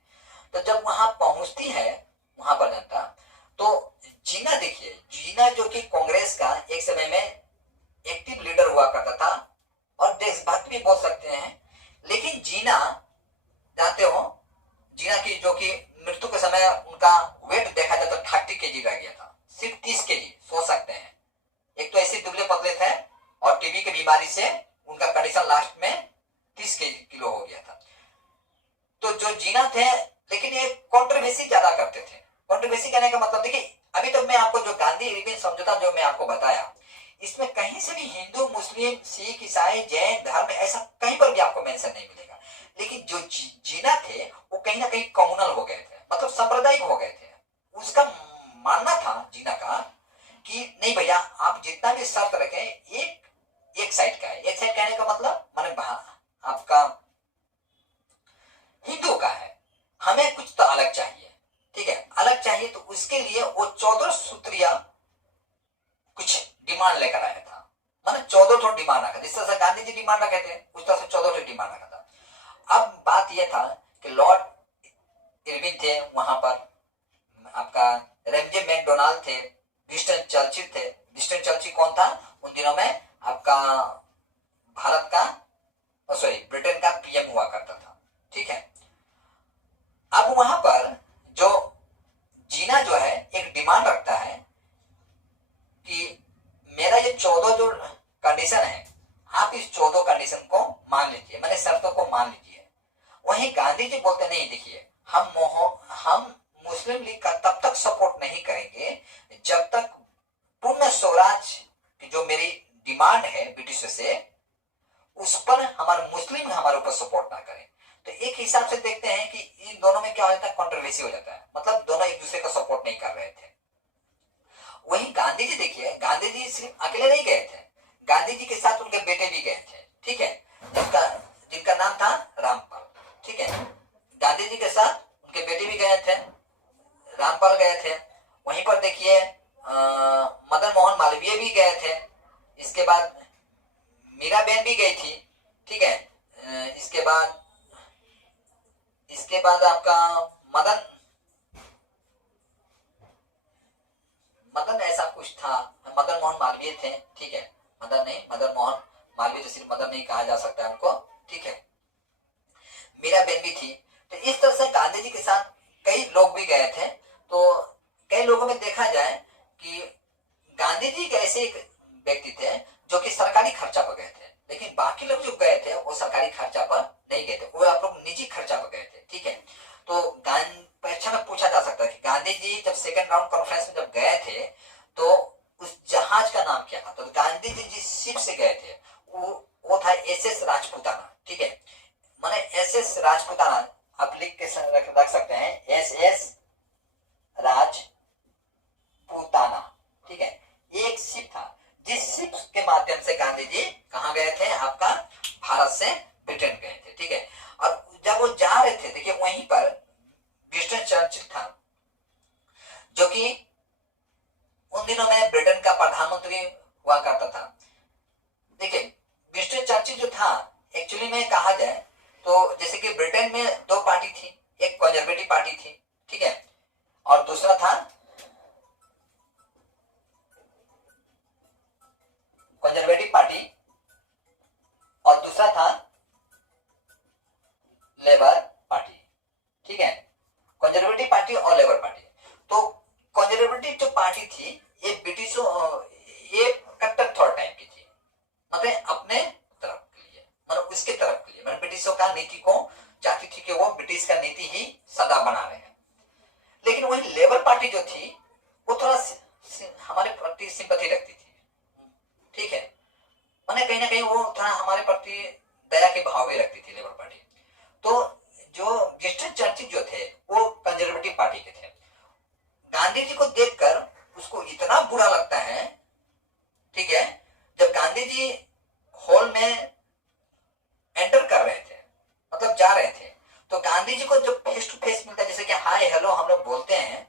तो जब वहां पहुंचती है वहां पर जनता, तो जीना देखिए, जीना जो कि कांग्रेस का एक समय में एक्टिव लीडर हुआ करता था और देशभक्त भी बोल सकते हैं। लेकिन जीना जानते हो, जीना की जो कि मृत्यु के समय उनका वेट देखा जाए तो 30 केजी रह गया था, सिर्फ 30 केजी, सोच सकते हैं। एक तो ऐसे दुबले पतले थे और टीबी की बीमारी से उनका कंडीशन लास्ट में 30 किलो हो गया था। तो जो जीना थे, लेकिन ये कंट्रोवर्सी ज्यादा करते थे। कंट्रोवर्सी कहने का मतलब देखिए, अभी तो मैं आपको जो गांधी इरविन समझौता जो मैं आपको बताया, इसमें कहीं से भी हिंदू, मुस्लिम, सिख, ईसाई, जैन धर्म ऐसा कहीं पर भी आपको मेंशन नहीं मिलेगा। लेकिन जो जीना थे वो कहीं ना कहीं कम्युनल हो गए थे, मतलब सांप्रदायिक हो गए थे। उसका मानना था जीना का कि नहीं भैया, आप जितना भी शर्त रखें एक साइड का है। एक साइड कहने का मतलब माने आपका हिंदू का है, हमें कुछ तो अलग चाहिए, ठीक है, अलग चाहिए। तो उसके लिए वो 14 सूत्रीय कुछ डिमांड लेकर आया था, माने 14 डिमांड रखा, जिस तरह से गांधी जी डिमांड रखे थे उस तरह से 14 डिमांड रखा था। अब बात यह था कि लॉर्ड इरविन थे वहां पर, आपका रेमजे मैकडोनाल्ड थे, विंस्टन चर्चिल थे। विंस्टन चर्चिल कौन था उन दिनों में, आपका भारत का, सॉरी ब्रिटेन का पीएम हुआ करता था, ठीक है। अब वहां पर जो जीना जो है एक डिमांड रखता है कि मेरा ये 14 जो कंडीशन है, आप इस 14 कंडीशन को मान लीजिए, मैंने शर्तों को मान लीजिए। वहीं गांधी जी बोलते नहीं, देखिए हम मुस्लिम लीग का तब तक सपोर्ट नहीं करेंगे जब तक पूर्ण स्वराज की जो मेरी डिमांड है ब्रिटिश से, उस पर हमारे मुस्लिम हमारे ऊपर सपोर्ट ना करें। तो एक हिसाब से देखते हैं कि इन दोनों में क्या हो जाता है, कंट्रोवर्सी हो जाता है, मतलब दोनों एक दूसरे का सपोर्ट नहीं कर रहे थे। वहीं गांधी जी देखिए, गांधी जी सिर्फ अकेले नहीं गए थे, गांधी जी के साथ उनके बेटे भी गए थे, ठीक है, जिनका नाम था रामपाल, ठीक है। गांधी जी के साथ उनके बेटे भी गए थे, रामपाल गए थे। वहीं पर देखिए मदन मोहन मालवीय भी गए थे, इसके बाद मीराबेन भी गई थी, ठीक है। इसके बाद आपका मदन ऐसा कुछ था, मदन मोहन मालवीय थे, ठीक है, मदन नहीं, मदन मोहन मालवीय, तो सिर्फ मदन नहीं कहा जा सकता है उनको, ठीक है। मीराबेन भी थी। तो इस तरह से गांधी जी के साथ कई लोग भी गए थे। तो कई लोगों में देखा जाए कि गांधी जी एक ऐसे एक व्यक्ति थे जो कि सरकारी खर्चा पर गए थे, लेकिन बाकी लोग जो गए थे वो सरकारी खर्चा पर नहीं गए थे, वो आप लोग निजी खर्चा पर गए थे, ठीक है। तो परीक्षा में पूछा जा सकता है कि गांधी जी जब सेकेंड राउंड कॉन्फ्रेंस में जब गए थे तो उस जहाज का नाम क्या था। तो गांधी जी जिस शिप से गए थे वो था SS राजपूताना, ठीक है। माने SS राजपूताना आप लिख के रख सकते हैं, SS राजपूताना, ठीक है। एक शिप था जिस शिप के माध्यम से गांधी जी कहां गए थे, आपका भारत से ब्रिटेन गए थे, ठीक है। और जब वो जा रहे थे, देखिए वहीं पर विंस्टन चर्चिल था जो कि उन दिनों में ब्रिटेन का प्रधानमंत्री हुआ करता था। देखिए विंस्टन चर्चिल जो था, एक्चुअली में कहा जाए तो जैसे कि ब्रिटेन में दो पार्टी थी, एक कंजर्वेटिव पार्टी थी, ठीक है, और दूसरा था कंजर्वेटिव पार्टी और दूसरा था लेबर पार्टी, ठीक है। कंजर्वेटिव पार्टी और लेबर पार्टी। तो कंजर्वेटिव जो पार्टी थी ये ब्रिटिशों, ये कट्टरथॉट टाइप की थी, मतलब अपने तरफ के लिए, मतलब उसके तरफ के लिए, मतलब ब्रिटिशों का नीति को चाहती थी कि वो ब्रिटिश का नीति ही सदा बना रहे हैं। लेकिन वही लेबर पार्टी जो थी वो थोड़ा हमारे प्रति सिंपैथी रखती थी, ठीक है, मैंने कहीं ना कहीं वो थोड़ा हमारे प्रति दया के भाव भी रखती थी लेबर पार्टी। तो जो विंस्टन चर्चिल जो थे वो कंजर्वेटिव पार्टी के थे। गांधी जी को देखकर उसको इतना बुरा लगता है, ठीक है, जब गांधी जी हॉल में एंटर कर रहे थे, मतलब जा रहे थे, तो गांधी जी को जब फेस टू फेस मिलता है, जैसे कि हाय हेलो हम लोग बोलते हैं,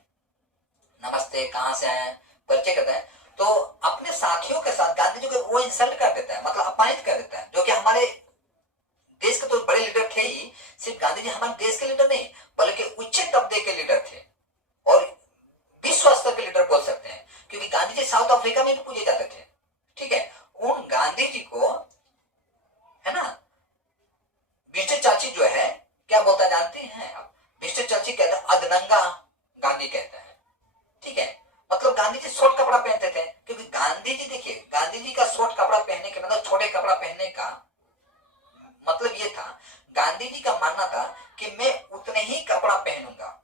नमस्ते, कहां से आए, परिचय करते हैं, तो अपने साथियों के साथ गांधी जी को वो इंसल्ट कर देता है, मतलब अपमानित कर देता है, जो कि हमारे देश के तो बड़े लीडर थे ही। सिर्फ गांधी जी हमारे देश के लीडर नहीं बल्कि उच्च तबके के लीडर थे और विश्व स्तर के लीडर बोल सकते हैं, क्योंकि गांधी जी साउथ अफ्रीका में भी पूजे जाते थे, ठीक है। उन गांधी जी को, है ना, मिस्टर चाची जो है क्या बोलता जानते हैं आप, मिस्टर चाची कहता है अदनंगा गांधी कहता है, ठीक है। मतलब गांधी जी शॉर्ट कपड़ा पहनते थे, क्योंकि गांधी जी, देखिए गांधी जी का शॉर्ट कपड़ा पहनने के मतलब छोटे कपड़ा पहनने का मतलब ये था, गांधी जी का मानना था कि मैं उतने ही कपड़ा पहनूंगा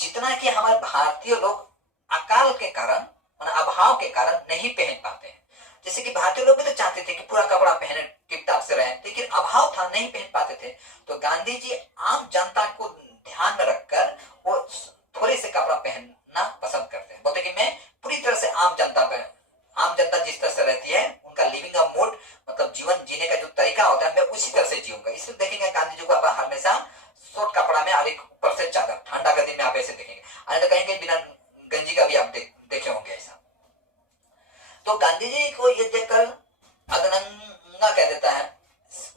जितना कि हमारे भारतीय लोग अकाल के कारण, अभाव के कारण नहीं पहन पाते हैं। जैसे कि भारतीय लोग भी तो चाहते थे कि पूरा कपड़ा पहने, टिपटाप से रहे, लेकिन अभाव था, नहीं पहन पाते थे। तो गांधी जी आम जनता को ध्यान में रखकर वो थोड़े से कपड़ा पहनना पसंद करते हैं, बोलते कि मैं पूरी तरह से आम जनता जिस तरह से रहती है, उनका लिविंग का मोड, मतलब जीवन जीने का जो तरीका होता है, मैं उसी तरह से जीऊंगा। इसलिए देखेंगे गांधी जी को आप हमेशा शॉर्ट कपड़ा में और एक ऊपर से चादर, ठंडा के दिन में आप ऐसे देखेंगे, आज तो कहीं बिना गंजी का भी आप देखे होंगे ऐसा। तो गांधी जी को ये देखकर अदनंगा कह देता है,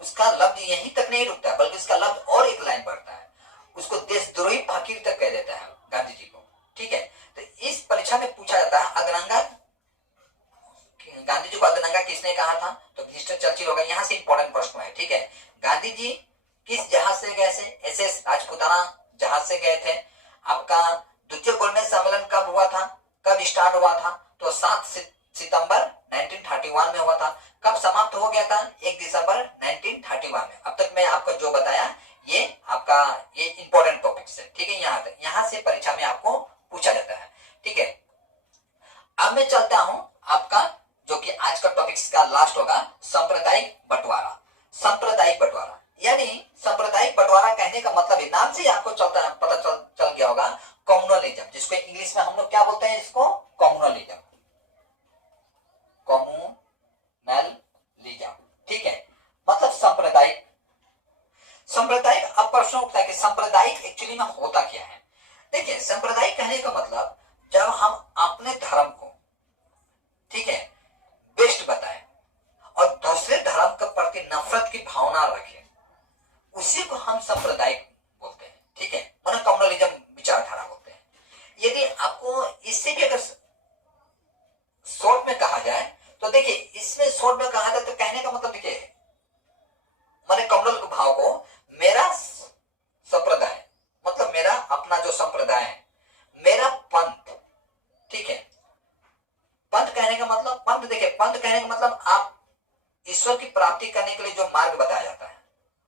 उसका लफ्ज यहीं तक नहीं रुकता बल्कि उसका लफ्ज और एक लाइन बढ़ता है, उसको देशद्रोही फकीर तक कह देता है गांधी जी को, ठीक है। तो इस परीक्षा में पूछा जाता है अदनंगा, गांधी जी को अदनंगा किसने कहा था, तो मिस्टर चर्चिल होगा। यहाँ से इंपॉर्टेंट प्रश्न है, ठीक है। गांधी जी किस जहाज से गए थे, SS राजपूताना जहाज से गए थे। आपका द्वितीय गोलमेज सम्मेलन कब हुआ था, कब स्टार्ट हुआ था, तो 7 सितंबर 1931 में हुआ था। कब समाप्त हो गया था, 1 दिसंबर 1931 में। अब तक मैं आपको जो बताया ये आपका ये इंपॉर्टेंट टॉपिक्स है, ठीक है। यहाँ तक, यहाँ से परीक्षा में आपको पूछा जाता है, ठीक है। अब मैं चलता हूं आपका जो कि आज का टॉपिक्स का लास्ट होगा, सांप्रदायिक बंटवारा। सांप्रदायिक बंटवारा यानी सांप्रदायिक बंटवारा कहने का मतलब नाम से आपको पता चल गया होगा, कम्युनलिज्म, जिसको इंग्लिश में हम लोग क्या बोलते हैं, इसको कम्युनलिज्म, कम्युनलिज्म, ठीक है। मतलब सांप्रदायिक। सांप्रदायिक, अब प्रश्न उठता है कि सांप्रदायिक एक्चुअली में होता क्या है। देखिए सांप्रदायिक कहने का मतलब जब हम अपने धर्म को, ठीक है, बेस्ट बताएं और दूसरे धर्म के प्रति नफरत की भावना रखें, उसी को हम सांप्रदायिक बोलते हैं, ठीक है, मतलब कम्युनलिज्म विचारधारा बोलते हैं। यदि आपको इससे भी अगर शॉर्ट शॉर्ट में कहा जाए तो कहने का मतलब देखिए, मैंने कमल के भाव को मेरा संप्रदाय, मतलब मेरा अपना जो संप्रदाय है, मेरा पंथ, ठीक है। पंथ कहने का मतलब, पंथ देखिए, पंथ कहने का मतलब आप ईश्वर की प्राप्ति करने के लिए जो मार्ग बताया जाता है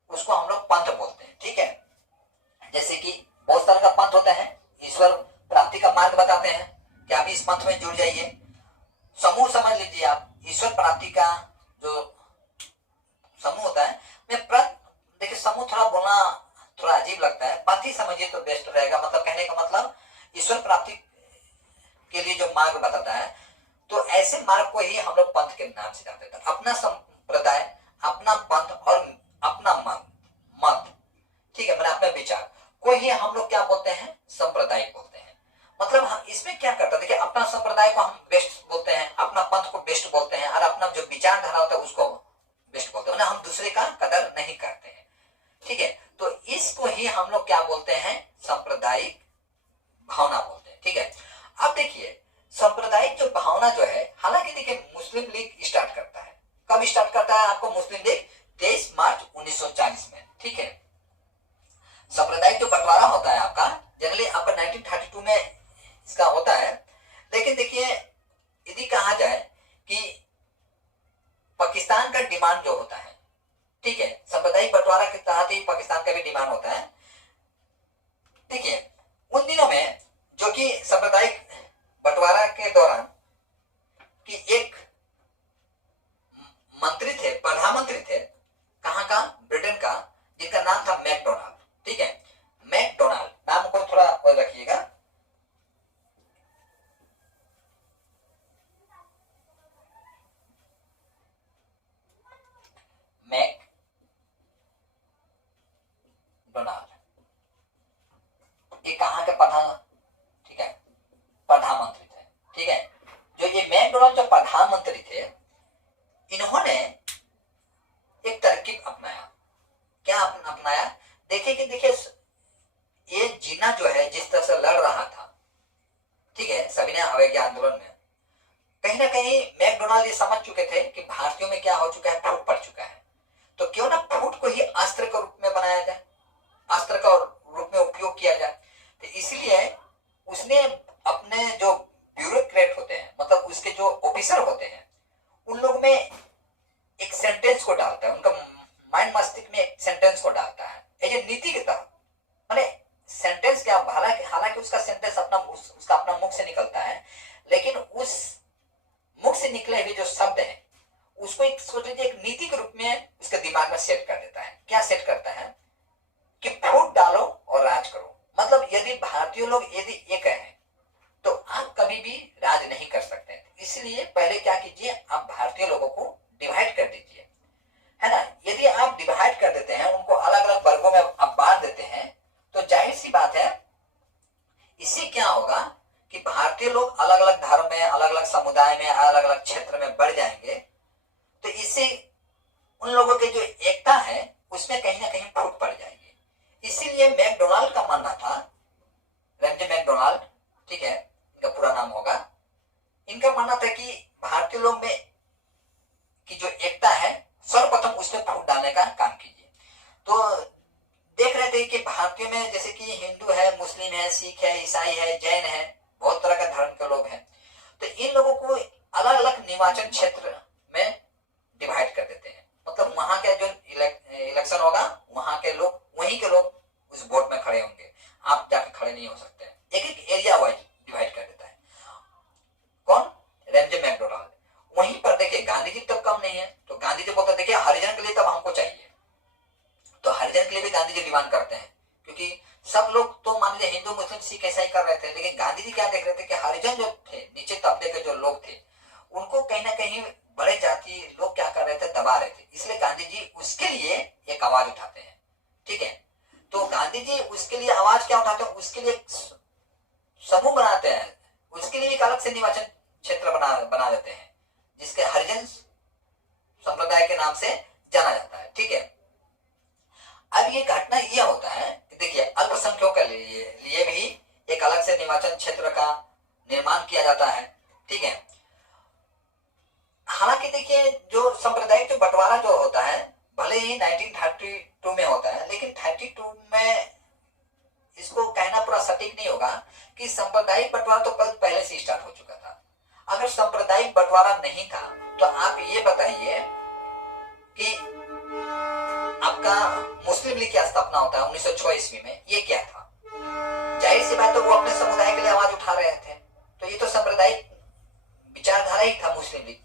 उसको हम लोग पंथ बोलते हैं, ठीक है। जैसे कि बहुत सारे का पंथ होता है, ईश्वर प्राप्ति का मार्ग बताते हैं कि आप इस पंथ में जुड़ जाइए। समूह समझ लीजिए आप, ईश्वर प्राप्ति का जो समूह होता है, मैं देखिए समूह थोड़ा बोलना थोड़ा अजीब लगता है, पंथ ही समझिए तो बेस्ट रहेगा। मतलब कहने का मतलब ईश्वर प्राप्ति के लिए जो मार्ग बताता है, तो ऐसे मार्ग को ही हम लोग पंथ के नाम से जानते हैं। अपना संप्रदाय, अपना पंथ और अपना मत, ठीक है, मैंने अपना विचार को ही हम लोग क्या बोलते हैं, सांप्रदायिक बोलते हैं। मतलब हम इसमें क्या करते हैं, देखिए अपना संप्रदाय को हम बेस्ट बोलते हैं, अपना पंथ को बेस्ट बोलते हैं, और अपना जो विचारधारा होता है उसको बेस्ट बोलते हैं, हम दूसरे का कदर नहीं करते हैं, ठीक है। तो इसको ही हम लोग क्या बोलते हैं, सांप्रदायिक भावना बोलते हैं, ठीक है। अब देखिए सांप्रदायिक जो भावना जो है, हालांकि देखिए मुस्लिम लीग स्टार्ट करता है, कब स्टार्ट करता है आपको मुस्लिम लीग, 23 मार्च 1940 में, ठीक है। सांप्रदायिक जो बंटवारा होता है आपका, जनरली आपका 1932 में इसका होता है। लेकिन देखिए यदि कहा जाए कि पाकिस्तान का डिमांड जो होता है, ठीक है, सांप्रदायिक बंटवारा के तहत ही पाकिस्तान का भी डिमांड होता है। देखिए उन दिनों में जो कि सांप्रदायिक बंटवारा के दौरान कि एक मंत्री थे, प्रधानमंत्री थे, कहां का, ब्रिटेन का, जिनका नाम था मैकडोनाल्ड, ठीक है। मैकडोनाल्ड नाम को थोड़ा और रखिएगा। मैकडोनाल्ड ये कहां के प्रधान, ठीक है, प्रधानमंत्री थे, ठीक है। जो ये मैकडोनाल्ड जो प्रधानमंत्री थे, इन्होंने एक तरकीब अपनाया। क्या अपनाया, देखिए कि देखिए ये जिन्ना जो है जिस तरह से लड़ रहा था, ठीक है, सविनय अवज्ञा आंदोलन में, कहीं ना कहीं मैकडोनाल्ड ये समझ चुके थे कि भारतीयों में क्या हो चुका है, फूट पड़ चुका है, तो क्यों ना फूट को ही अस्त्र के रूप में बनाया जाए, अस्त्र का रूप में उपयोग किया जाए। तो इसलिए उसने अपने जो ब्यूरोक्रेट होते हैं, मतलब उसके जो ऑफिसर होते हैं, उन लोग में एक सेंटेंस को डालता है, उनका माइंड मस्तिष्क में एक सेंटेंस को डालता है ये नीति के तहत। माने सेंटेंस क्या, हालांकि उसका सेंटेंस उसका अपना मुख से निकलता है, लेकिन उस मुख से निकले हुए जो शब्द है उसको एक सोच लीजिए एक नीति के रूप में उसके दिमाग में सेट कर देता है। क्या सेट करता है कि फूट डालो और राज करो। मतलब यदि भारतीय लोग यदि एक है तो आप कभी भी राज नहीं कर सकते, इसलिए पहले क्या कीजिए, आप भारतीय लोगों को डिवाइड कर दीजिए, है ना। यदि आप डिवाइड कर देते हैं, उनको अलग अलग वर्गों में आप बांट देते हैं, तो जाहिर सी बात है इससे क्या होगा कि भारतीय लोग अलग अलग धर्म में, अलग अलग समुदाय में, अलग अलग क्षेत्र में बढ़ जाएंगे। तो इससे उन लोगों के जो एकता है उसमें कहीं ना कहीं फूट पड़ जाएगी। इसीलिए मैकडोनाल्ड का मानना था, रैमजे मैकडोनाल्ड, ठीक है, इनका पूरा नाम होगा, इनका मानना था कि भारतीय लोग में की जो एकता है सर्वप्रथम उसमें फूट डालने का काम कीजिए। तो देख रहे थे कि भारतीय में जैसे कि हिंदू है, मुस्लिम है, सिख है, ईसाई है, जैन है, बहुत तरह का धर्म के लोग हैं, तो इन लोगों को अलग अलग निर्वाचन क्षेत्र में डिवाइड कर देते हैं। मतलब वहां का जो इलेक्शन होगा, वहां के लोग, वहीं के लोग उस वोट में खड़े होंगे, आप जाके खड़े नहीं हो सकते। एक एक एरिया वाइज डिवाइड कर देता है कौन, रैमजे मैकडोनाल्ड। वहीं पर देखिए गांधी जी तब कम नहीं है, तो गांधी जी बोलते देखिए हरिजन के लिए तब हमको चाहिए, तो हरिजन के लिए भी गांधी जी डिमांड करते हैं, क्योंकि सब लोग तो मान लीजिए हिंदू मुस्लिम सिख ऐसा ही कर रहे थे, लेकिन गांधी जी क्या देख रहे थे कि हरिजन जो थे, नीचे तबके के जो लोग थे, उनको कहीं ना कहीं बड़े जाति लोग क्या कर रहे थे, दबा रहे थे। इसलिए गांधी जी उसके लिए एक आवाज उठाते हैं, ठीक है। तो गांधी जी उसके लिए आवाज क्या उठाते हैं, उसके लिए समूह बनाते हैं, उसके लिए एक अलग से निर्वाचन क्षेत्र बना देते हैं, जिसके हरिजन संप्रदाय के नाम से जाना जाता है, ठीक है। अब ये घटना यह होता है कि देखिए अल्पसंख्यकों के लिए भी एक अलग से निर्वाचन क्षेत्र का निर्माण किया जाता है, ठीक है। हालांकि देखिए जो 32 में होता है, लेकिन 32 में इसको कहना पूरा सटीक नहीं होगा कि सांप्रदायिक बंटवारा तो पहले से स्टार्ट हो चुका था। अगर सांप्रदायिक बंटवारा नहीं था तो आप ये बताइए कि आपका मुस्लिम लीग की स्थापना होता है 1906 ईस्वी में, ये क्या था? जाहिर सी बात है वो अपने समुदाय के लिए आवाज उठा रहे थे, तो ये तो सांप्रदायिक विचारधारा ही था मुस्लिम लीग।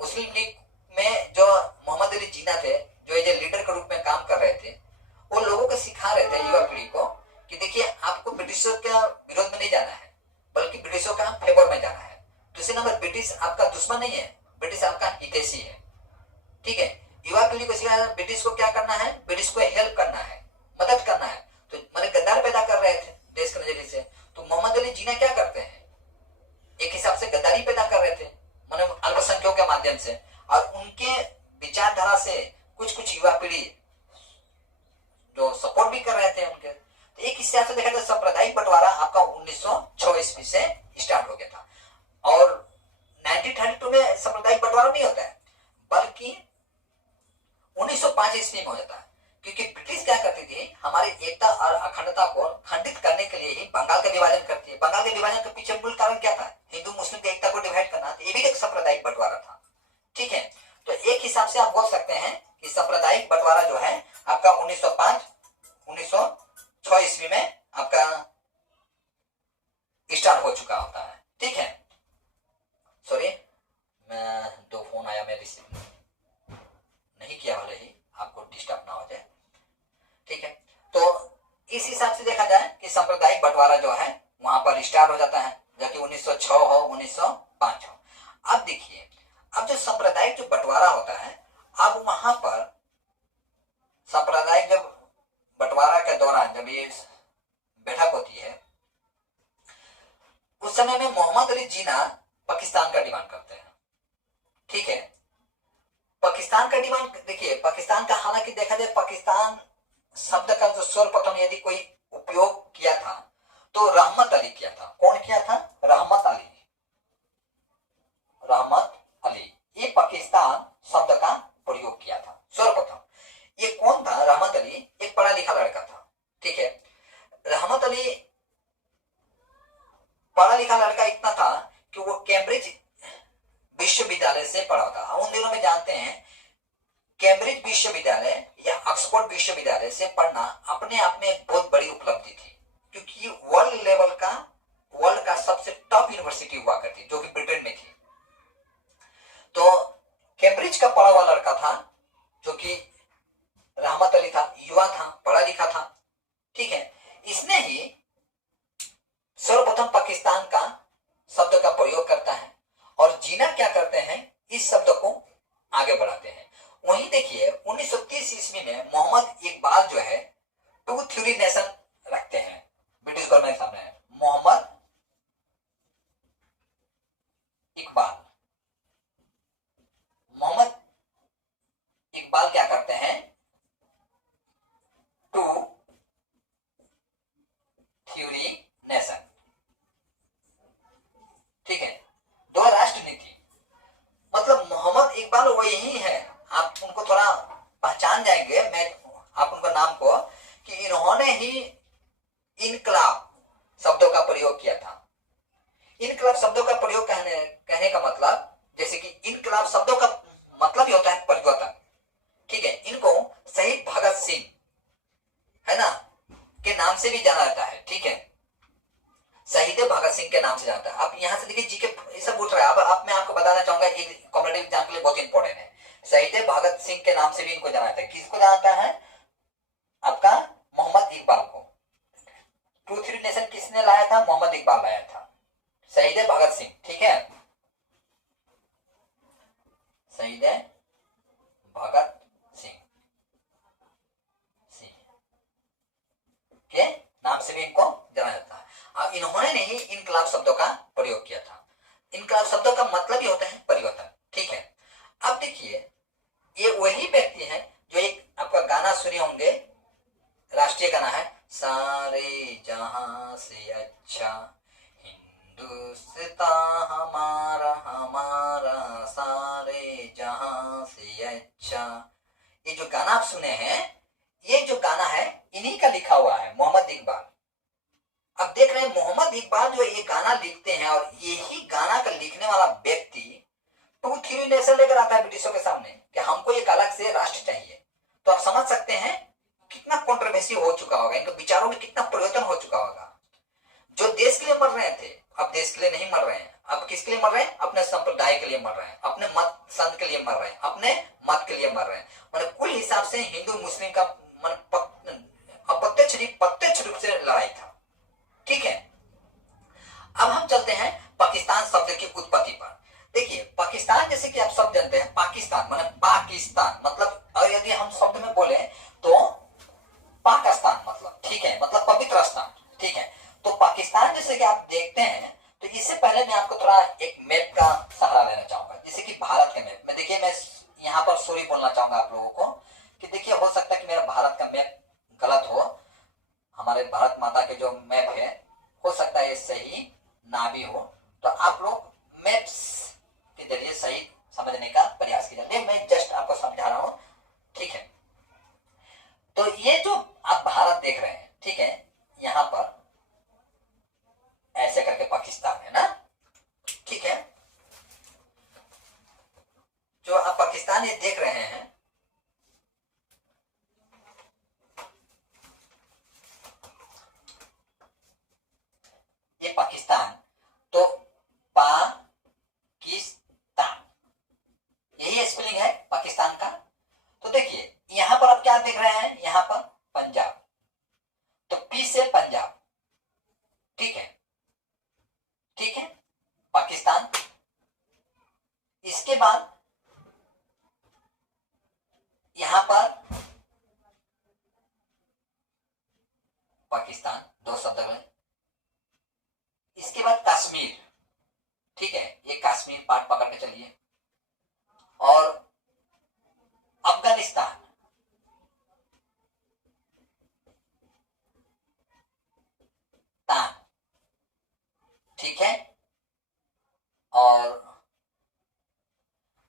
मुस्लिम लीग में जो मोहम्मद अली जिन्ना थे, जो एज ए लीडर के रूप में काम कर रहे थे, वो लोगों को सिखा रहे थे, युवा पीढ़ी को, कि देखिए आपको ब्रिटिशों के विरोध में नहीं जाना है, बल्कि ब्रिटिशों का फेवर में जाना है। दूसरे नंबर, ब्रिटिश आपका दुश्मन नहीं है, ब्रिटिश आपका हितैषी है। ठीक है, युवा पीढ़ी को सिखाया ब्रिटिश को क्या करना है, ब्रिटिश को हेल्प करना है, मदद करना है। तो मैंने गद्दार पैदा कर रहे थे देश के नजरिए से, तो मोहम्मद अली जिन्ना क्या करते हैं, एक हिसाब से गद्दारी पैदा कर रहे थे मैंने अल्पसंख्यकों के माध्यम से, और उनके विचारधारा से कुछ युवा पीढ़ी जो सपोर्ट भी कर रहे थे उनके। तो एक हिसाब से देखा जाए सांप्रदायिक बंटवारा आपका 1906 ईस्वी से स्टार्ट हो गया था, और 1932 में सांप्रदायिक बंटवारा नहीं होता है, बल्कि 1905 ईस्वी में हो जाता है। क्योंकि ब्रिटिश क्या करती थी, हमारी एकता और अखंडता को खंडित करने के लिए ही बंगाल का विभाजन करती है। बंगाल के विभाजन के पीछे मूल कारण क्या था, हिंदू मुस्लिम की एकता को डिवाइड करना, तो ये भी एक सांप्रदायिक बंटवारा था। ठीक है, तो एक हिसाब से आप बोल सकते हैं कि सांप्रदायिक बंटवारा जो है आपका 1906 ईस्वी में आपका स्टार्ट हो चुका होता है। ठीक है, सॉरी मैं दो फोन आया, मैं रिसीव नहीं किया, भले ही आपको डिस्टर्ब ना हो जाए। ठीक है, तो इस हिसाब से देखा जाए कि सांप्रदायिक बंटवारा जो है वहां पर स्टार्ट हो जाता है, जबकि 1906 हो 1905 हो। अब देखिए, अब जो सांप्रदायिक जो बंटवारा होता है, अब वहां पर सांप्रदायिक जब बंटवारा के दौरान जब ये बैठक होती है, उस समय में मोहम्मद अली जिन्ना पाकिस्तान का डिमांड करते हैं। ठीक है, पाकिस्तान का डिमांड, देखिए पाकिस्तान का, हालांकि देखा जाए पाकिस्तान शब्द का जो सर्वप्रथम यदि कोई उपयोग किया था तो रहमत अली किया था। कौन किया था? रहमत अली। रहमत अली, ये पाकिस्तान शब्द का प्रयोग किया था सर्वप्रथम। ये कौन था? रहमत अली एक पढ़ा लिखा लड़का था। ठीक है, रहमत अली पढ़ा लिखा लड़का इतना था कि वो कैम्ब्रिज विश्वविद्यालय से पढ़ा था। उन दिनों में जानते हैं कैम्ब्रिज विश्वविद्यालय या ऑक्सफोर्ड विश्वविद्यालय से पढ़ना अपने आप में एक बहुत बड़ी उपलब्धि थी, क्योंकि वर्ल्ड लेवल का, वर्ल्ड का सबसे टॉप यूनिवर्सिटी हुआ करती, जो कि ब्रिटेन में थी। तो कैम्ब्रिज का पढ़ा हुआ लड़का था, जो कि रहमत अली था, युवा था, पढ़ा लिखा था। ठीक है, इसने ही सर्वप्रथम पाकिस्तान का शब्द का प्रयोग करता है, और जिन्ना क्या करते हैं, इस शब्द को आगे बढ़ाते हैं। वहीं देखिए 1930 ईस्वी में मोहम्मद इकबाल जो है टू थ्योरी नेशन रखते हैं ब्रिटिश गवर्नमेंट सामने। मोहम्मद इकबाल, मोहम्मद इकबाल क्या करते हैं, टू थ्योरी नेशन। ठीक है, दो राष्ट्र नीति, मतलब मोहम्मद इकबाल वही है, आप उनको थोड़ा पहचान जाएंगे, मैं आप उनका नाम को, कि इन्होंने ही इनकलाब शब्दों का प्रयोग किया था। इनकलाब शब्दों का प्रयोग कहने का मतलब, जैसे कि इनकलाब शब्दों का मतलब ही होता है परिवर्तन। ठीक है, इनको शहीद भगत सिंह, है ना, के नाम से भी जाना जाता है। ठीक है, शहीद भगत सिंह के नाम से जानता है। आप यहाँ से देखिए जीके ये सब उठ रहा है। अब मैं आपको बताना चाहूंगा, एक कॉम्पिटिटिव एग्जाम के लिए बहुत इंपॉर्टेंट है। शहीद भगत सिंह के नाम से भी इनको जाना जाता है। किसको जानता है? आपका मोहम्मद इकबाल को। टू थ्री नेशन किसने लाया था? मोहम्मद इकबाल लाया था, शहीद भगत सिंह। ठीक है, शहीद भगत सिंह के नाम से भी इनको जाना जाता है। अब इन्होंने नहीं इनकलाब शब्दों का प्रयोग किया था। इनकलाब शब्दों का मतलब ही होता है परिवर्तन। ठीक है, अब देखिए ये वही व्यक्ति है जो एक आपका गाना सुने होंगे, राष्ट्रीय गाना है, सारे जहां से अच्छा हिंदुस्तान हमारा हमारा सारे जहां से अच्छा। ये जो जो गाना आप सुने हैं, ये जो गाना है इन्हीं का लिखा हुआ है, मोहम्मद इकबाल। अब देख रहे हैं मोहम्मद इकबाल जो ये गाना लिखते हैं, और यही गाना का लिखने वाला व्यक्ति 2-3 नेशन लेकर आता है ब्रिटिशों के सामने कि हमको एक अलग से राष्ट्र चाहिए। तो आप समझ सकते हैं कितना कंट्रोवर्सी हो चुका होगा, इनके विचारों में कितना परिवर्तन हो चुका होगा। जो देश के लिए मर रहे थे, अब देश के लिए नहीं मर रहे हैं। अब किसके लिए मर रहे हैं? अपने संप्रदाय के लिए मर रहे हैं, अपने मत संत के लिए मर रहे हैं, अपने मत के लिए मर रहे हैं। मतलब कुल हिसाब से हिंदू मुस्लिम का अप्रत्यक्ष प्रत्यक्ष रूप से लड़ाई था। ठीक है, अब हम चलते हैं पाकिस्तान शब्द की उत्पत्ति पर। देखिए पाकिस्तान, जैसे कि आप सब जानते हैं, पाकिस्तान मतलब पाकिस्तान मतलब, और यदि हम शब्द में बोले तो पाकिस्तान मतलब, ठीक है, मतलब पवित्र स्थान। ठीक है, तो पाकिस्तान जैसे कि आप देखते हैं, तो इससे पहले मैं आपको थोड़ा एक मैप का सहारा लेना चाहूंगा, जैसे कि भारत के मैप में। देखिए मैं यहाँ पर सॉरी बोलना चाहूंगा आप लोगों को कि देखिए हो सकता है कि मेरा भारत का मैप गलत हो, हमारे भारत माता के जो मैप है हो सकता है ये सही ना भी हो, तो आप लोग मैप्स के जरिए सही समझने का प्रयास कीजिए। मैं जस्ट आपको समझा रहा हूं। ठीक है, तो ये जो आप भारत देख रहे हैं, ठीक है, यहां पर ऐसे करके पाकिस्तान है ना। ठीक है, जो आप पाकिस्तान ये देख रहे हैं, ये पाकिस्तान, तो पाकिस्तान यही स्पेलिंग है पाकिस्तान का। तो देखिए यहां पर आप क्या देख रहे हैं, यहां पर पंजाब, तो पी से पंजाब। ठीक है, ठीक है, पाकिस्तान। इसके बाद यहां पर पाकिस्तान, दो शब्द में। इसके बाद कश्मीर, ठीक है, ये कश्मीर पार्ट पकड़ के चलिए, और अफगानिस्तान, तान, ठीक है, और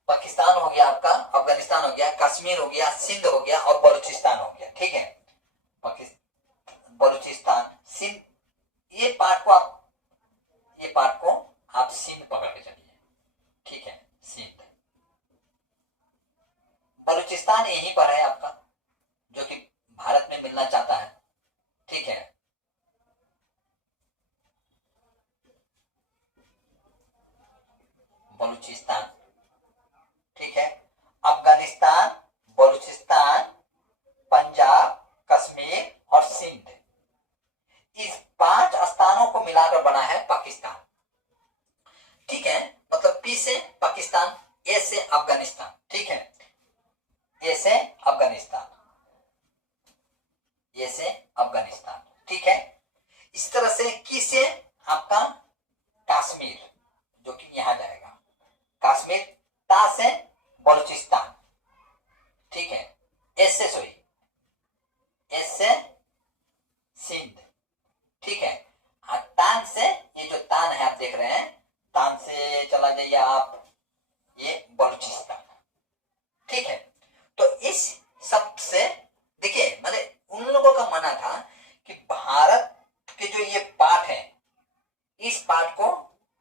पाकिस्तान हो गया आपका, अफगानिस्तान हो गया, कश्मीर हो गया, सिंध हो गया, और बलूचिस्तान हो गया। ठीक है, बलूचिस्तान, सिंध, ये पार्ट को आप सिंध पकड़ के चलिए। ठीक है, सिंध, बलूचिस्तान यहीं पर है आपका, जो कि भारत में मिलना चाहता है। ठीक है, बलूचिस्तान, ठीक है, अफगानिस्तान, बलूचिस्तान, पंजाब, कश्मीर और सिंध, इस 5 स्थानों को मिलाकर बना है पाकिस्तान। ठीक है, मतलब पी से पाकिस्तान, ए से अफगानिस्तान। ठीक है, ए से अफगानिस्तान, ए से अफगानिस्तान। ठीक है, इस तरह से की से आपका कश्मीर, जो कि यहां जाएगा कश्मीर, ता से बलूचिस्तान। ठीक है, एस से एस से सिंध। ठीक है, तान से, ये जो तान है आप देख रहे हैं, तान से चला जाइए आप, ये बलूचिस्तान। ठीक है, तो इस शब्द से देखिए, मैंने उन लोगों का मानना था कि भारत के जो ये पार्ट है, इस पार्ट को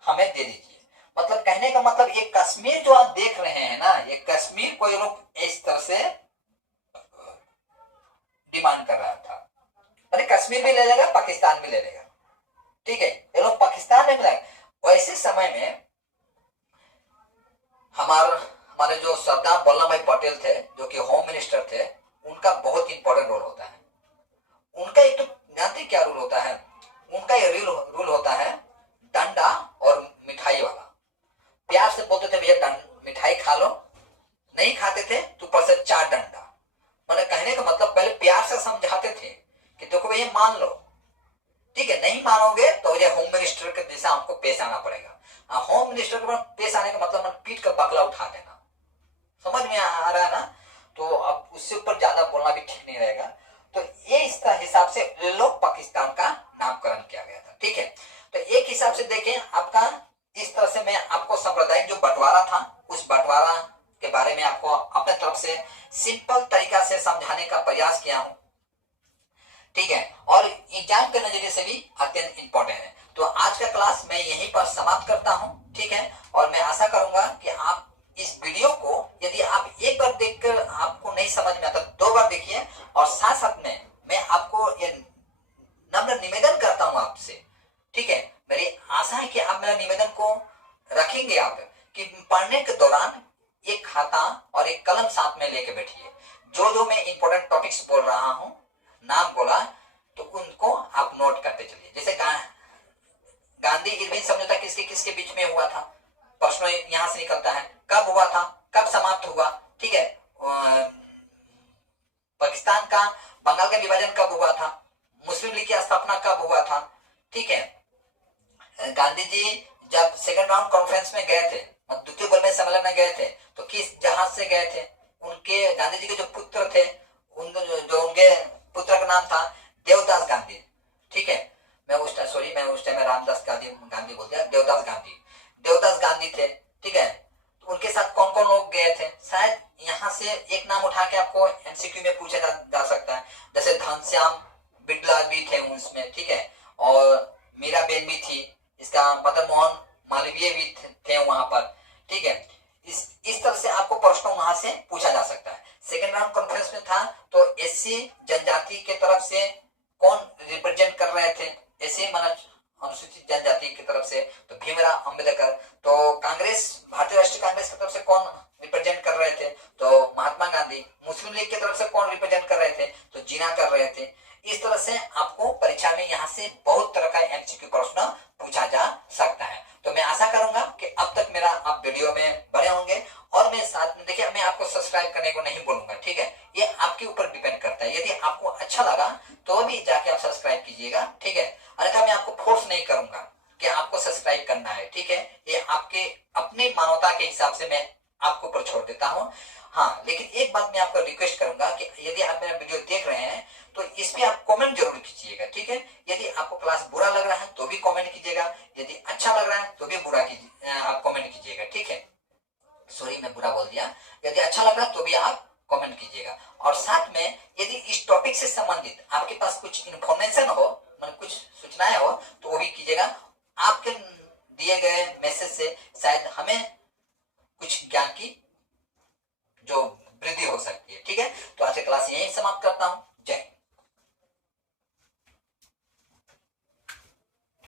हमें दे दीजिए। मतलब कहने का मतलब ये कश्मीर जो आप देख रहे हैं ना, ये कश्मीर को ये लोग इस तरह से डिमांड कर रहा था, अरे कश्मीर भी ले लेगा, पाकिस्तान भी ले लेगा। ठीक है, ये लोग पाकिस्तान में मिलाएंगे। वैसे समय में हमारे जो सरदार वल्लभ भाई पटेल थे, जो कि होम मिनिस्टर थे, उनका बहुत इंपॉर्टेंट रोल होता है। उनका एक तो जानते क्या रूल होता है, उनका ये रूल होता है डंडा और मिठाई वाला। प्यार से बोलते थे भैया मिठाई खा लो, नहीं खाते थे तो ऊपर से 4 डंडा। मैंने कहने का मतलब पहले प्यार से समझाते थे कि देखो भैया मान लो, ठीक है, नहीं मानोगे तो ये होम मिनिस्टर के जैसा आपको पेश आना पड़ेगा। होम मिनिस्टर के पेश आने का मतलब पीठ का बकला उठा देना। समझ में आ रहा है ना? तो अब उससे ऊपर ज्यादा बोलना भी ठीक नहीं रहेगा। तो ये इस हिसाब से लोग पाकिस्तान का नामकरण किया गया था। ठीक है, तो एक हिसाब से देखें आपका, इस तरह से मैं आपको सांप्रदायिक जो बंटवारा था, उस बंटवारा के बारे में आपको अपने तरफ आपसे सिंपल तरीका से समझाने का प्रयास किया हूं, ठीक है, और एग्जाम के नजरिए से भी अत्यंत इंपॉर्टेंट है। तो आज का क्लास मैं यहीं पर समाप्त करता हूं, ठीक है, और मैं आशा करूंगा कि आप इस वीडियो को यदि आप एक बार देखकर आपको नहीं समझ में आता दो बार देखिए, और साथ साथ में मैं आपको ये नम्र निवेदन करता हूं आपसे, ठीक है, मेरी आशा है कि आप मेरा निवेदन को रखेंगे आप कि पढ़ने के दौरान एक खाता और एक कलम साथ में लेके बैठिए। जो जो मैं इंपॉर्टेंट टॉपिक्स बोल रहा हूं, नाम बोला, तो उनको आप नोट करते चलिए। जैसे गांधी इरविन समझौता किसके किसके बीच में हुआ था, प्रश्न यहां से निकलता है, कब हुआ था, कब समाप्त हुआ, ठीक है, पाकिस्तान का बंगाल का विभाजन कब हुआ था, मुस्लिम लीग की स्थापना कब हुआ था, ठीक है, गांधी जी जब सेकंड राउंड कॉन्फ्रेंस में गए थे, द्वितीय गोलमेज सम्मेलन में गए थे, तो किस जहाज से गए थे, उनके गांधी जी के जो पुत्र थे, जो उनके पुत्र का नाम था देवदास गांधी, ठीक है, मैं उस टाइम रामदास गांधी बोल दिया, देवदास गांधी थे, ठीक है। तो उनके साथ कौन कौन लोग गए थे, शायद यहाँ से एक नाम उठा के आपको एमसीक्यू में पूछा जा सकता है, जैसे घनश्याम बिड़ला भी थे उसमें, ठीक है, और मीराबेन भी थी, इसका मदन मोहन मालवीय भी थे वहां पर, ठीक है। इस तरह से आपको प्रश्न वहां से पूछा जा सकता है। सेकेंड राउंड कॉन्फ्रेंस में था तो एससी जनजाति के तरफ से कौन रिप्रेजेंट कर रहे थे, एससी माना अनुसूचित जनजाति की तरफ से तो भीमराव अंबेडकर, तो कांग्रेस भारतीय राष्ट्रीय कांग्रेस की तरफ से कौन रिप्रेजेंट कर रहे थे, तो महात्मा गांधी, मुस्लिम लीग की तरफ से कौन रिप्रेजेंट कर रहे थे, तो जिन्ना कर रहे थे। इस तरह से आपको परीक्षा में यहाँ से बहुत तरह का एमसीक्यू प्रश्न पूछा जा सकता है। तो मैं आशा करूंगा कि अब तक मेरा आप वीडियो में बने होंगे, और मैं साथ में देखिए मैं आपको सब्सक्राइब करने को नहीं बोलूंगा, ठीक है, ये आपके ऊपर डिपेंड करता है। यदि आपको अच्छा लगा तो भी जाके आप सब्सक्राइब कीजिएगा, ठीक है, अन्यथा मैं आपको फोर्स नहीं करूंगा कि आपको सब्सक्राइब करना है, ठीक है, ये आपके अपने मानवता के हिसाब से मैं आपको ऊपर छोड़ देता हूँ। हाँ, लेकिन एक बात मैं आपको रिक्वेस्ट करूंगा कि यदि आप मेरा वीडियो देख रहे हैं तो इस पे आप कमेंट जरूर कीजिएगा, ठीक है। यदि आपको क्लास बुरा लग रहा है तो भी कमेंट कीजिएगा, यदि अच्छा लग रहा है तो भी आप कमेंट कीजिएगा, ठीक है। सॉरी, मैं बुरा बोल दिया, यदि अच्छा लग रहा है तो भी आप कमेंट कीजिएगा। और साथ में यदि इस टॉपिक से संबंधित आपके पास कुछ इंफॉर्मेशन हो, मतलब कुछ सूचनाएं हो, तो वो भी कीजिएगा। आपके दिए गए मैसेज से शायद हमें कुछ ज्ञान की जो वृद्धि हो सकती है, ठीक है। तो आज की क्लास यहीं समाप्त करता हूं। जय